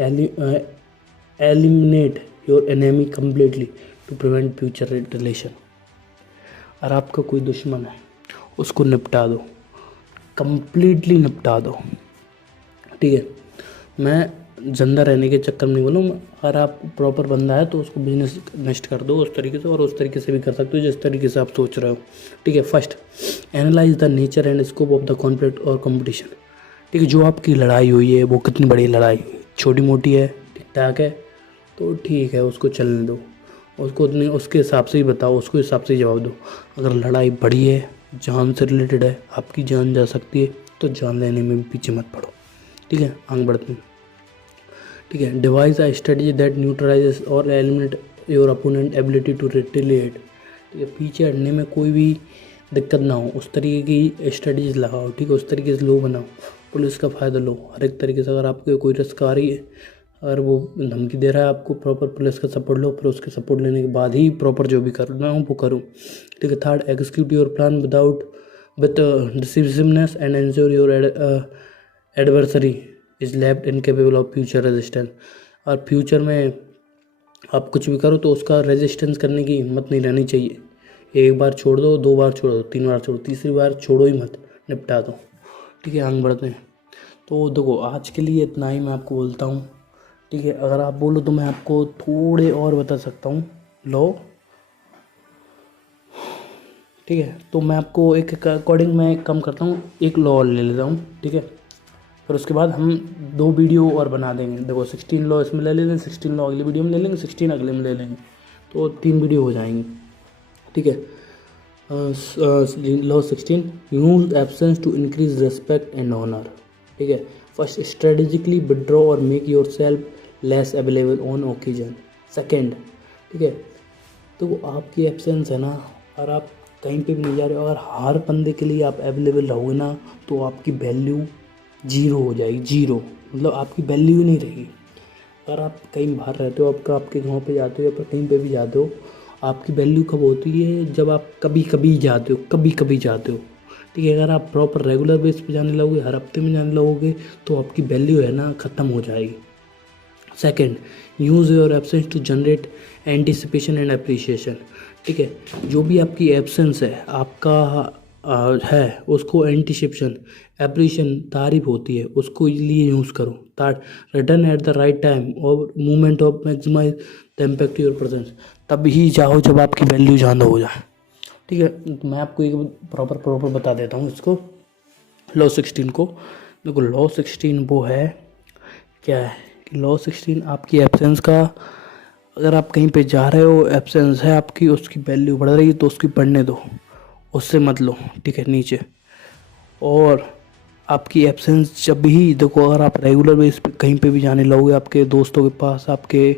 eliminate your enemy completely to prevent future relation. और आपका कोई दुश्मन है, उसको निपटा दो, कम्प्लीटली निपटा दो। ठीक है, मैं जिंदा रहने के चक्कर में नहीं बोलूँ, अगर आप प्रॉपर बंदा है तो उसको बिजनेस नष्ट कर दो उस तरीके से, और उस तरीके से भी कर सकते हो जिस तरीके से आप सोच रहे हो। ठीक है। First, analyse the nature and scope of the conflict और कंपटीशन। ठीक है, जो आपकी लड़ाई हुई है वो कितनी बड़ी लड़ाई हुई, छोटी मोटी है, ठीक ठाक है, तो ठीक है, उसको चलने दो, उसको उतने उसके हिसाब से ही बताओ, उसको हिसाब से ही जवाब दो। अगर लड़ाई बड़ी है, जान से रिलेटेड है, आपकी जान जा सकती है, तो जान लेने में भी पीछे मत पड़ो। ठीक है, आगे बढ़ते हैं। ठीक है, devise a strategy that neutralizes और eliminate your opponent ability to retaliate. ठीक है, पीछे हटने में कोई भी दिक्कत ना हो, उस तरीके की स्ट्रेटजीज लगाओ। ठीक है, उस तरीके से लो बनाओ, पुलिस का फ़ायदा लो हर एक तरीके से। अगर आपको कोई रिस्क आ रही है, अगर वो धमकी दे रहा है आपको, प्रॉपर पुलिस का सपोर्ट लो, फिर उसके सपोर्ट लेने के बाद ही प्रॉपर जो भी करना हो वो करो। ठीक है। Third, execute your plan with decisiveness and ensure your adversary is left incapable of future resistance. और फ्यूचर में आप कुछ भी करो तो उसका रेजिस्टेंस करने की हिम्मत नहीं रहनी चाहिए। एक बार छोड़ दो, 2 बार छोड़ दो, 3 बार छोड़ो, तीसरी बार छोड़ो ही मत, निपटा दो। ठीक है, आगे बढ़ते हैं। तो देखो, आज के लिए इतना ही मैं आपको बोलता हूँ। ठीक है, अगर आप बोलो तो मैं आपको थोड़े और बता सकता हूँ लो। ठीक है, तो मैं आपको एक अकॉर्डिंग मैं कम करता हूँ, एक लॉ और ले लेता हूँ। ठीक है, फिर उसके बाद हम 2 वीडियो और बना देंगे। देखो, 16 लॉ इसमें ले लेंगे, 16 लॉ अगली वीडियो में ले लेंगे, 16 अगले में ले लेंगे, तो 3 वीडियो हो जाएंगे। ठीक है। Law 16, use absence to increase respect and honour. ठीक है। फर्स्ट, स्ट्रेटेजिकली विड्रॉ और make yourself less available on occasion. Second, ठीक है, तो आपकी एब्सेंस है ना, और आप कहीं पे भी नहीं जा रहे हो, अगर हर बंदे के लिए आप अवेलेबल रहोगे ना, तो आपकी वैल्यू 0 हो जाएगी। 0 मतलब आपकी वैल्यू ही नहीं रहेगी। अगर आप कहीं बाहर रहते हो, आपके गांव पे जाते हो या फिर कहीं पे भी जाते हो, आपकी वैल्यू कब होती है, जब आप कभी कभी जाते हो, कभी कभी जाते हो। ठीक है, अगर आप प्रॉपर रेगुलर बेस पे जाने लगोगे, हर हफ्ते में जाने लगोगे, तो आपकी वैल्यू है ना ख़त्म हो जाएगी। Second, use your absence to generate anticipation and appreciation. ठीक है, जो भी आपकी एब्सेंस है, आपका है, उसको एंटिसिपेशन, एप्रिशिएशन, तारीफ होती है, उसको लिए यूज़ करो। Third, return at the right time और movement of maximize the impact your presence. तब ही जाओ जब आपकी वैल्यू ज़्यादा हो जाए। ठीक है, मैं आपको एक प्रॉपर बता देता हूँ इसको, लॉ 16 को। देखो, लॉ 16 वो है, क्या है कि लॉ 16 आपकी एब्सेंस का, अगर आप कहीं पे जा रहे हो, एब्सेंस है आपकी, उसकी वैल्यू बढ़ रही है, तो उसकी पढ़ने दो, उससे मत लो। ठीक है, नीचे। और आपकी एब्सेंस जब भी देखो, अगर आप रेगुलर बेस पे कहीं पे भी जाने लगोगे, आपके दोस्तों के पास, आपके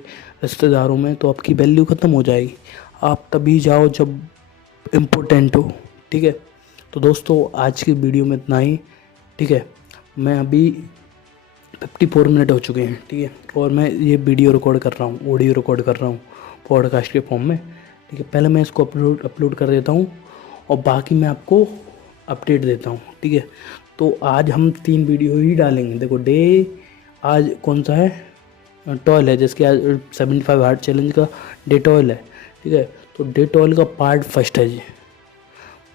रिश्तेदारों में, तो आपकी वैल्यू ख़त्म हो जाएगी। आप तभी जाओ जब इम्पोर्टेंट हो। ठीक है, तो दोस्तों आज की वीडियो में इतना ही। ठीक है, मैं अभी 54 मिनट हो चुके हैं। ठीक है, और मैं ये वीडियो रिकॉर्ड कर रहा हूँ, ऑडियो रिकॉर्ड कर रहा हूँ पॉडकास्ट के फॉर्म में। ठीक है, पहले मैं इसको अपलोड कर देता हूँ और बाकी मैं आपको अपडेट देता हूँ। ठीक है, तो आज हम 3 वीडियो ही डालेंगे। देखो डे आज कौन सा है, टॉयल है, जिसके आज 75 हार्ड चैलेंज का डे टॉयल है। ठीक है, तो डे टॉयल का पार्ट फर्स्ट है जी,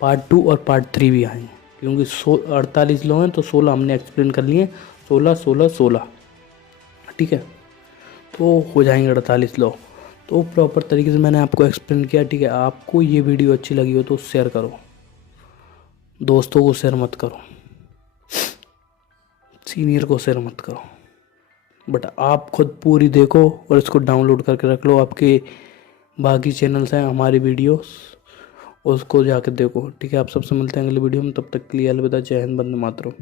पार्ट 2 और पार्ट 3 भी आएंगे, क्योंकि 48 लोग हैं तो 16 हमने एक्सप्लेन कर लिए, 16 16 16। ठीक है, तो हो जाएंगे 48 लोग। तो प्रॉपर तरीके से मैंने आपको एक्सप्लेन किया। ठीक है, आपको ये वीडियो अच्छी लगी हो तो शेयर करो, दोस्तों को शेयर मत करो, सीनियर को शेयर मत करो, बट आप खुद पूरी देखो और इसको डाउनलोड करके रख लो। आपके बाकी चैनल्स हैं हमारी वीडियोस, उसको जाकर देखो। ठीक है, आप सबसे मिलते हैं अगले वीडियो में, तब तक के लिए अलविदा, जय हिंद, वंदे मातरम।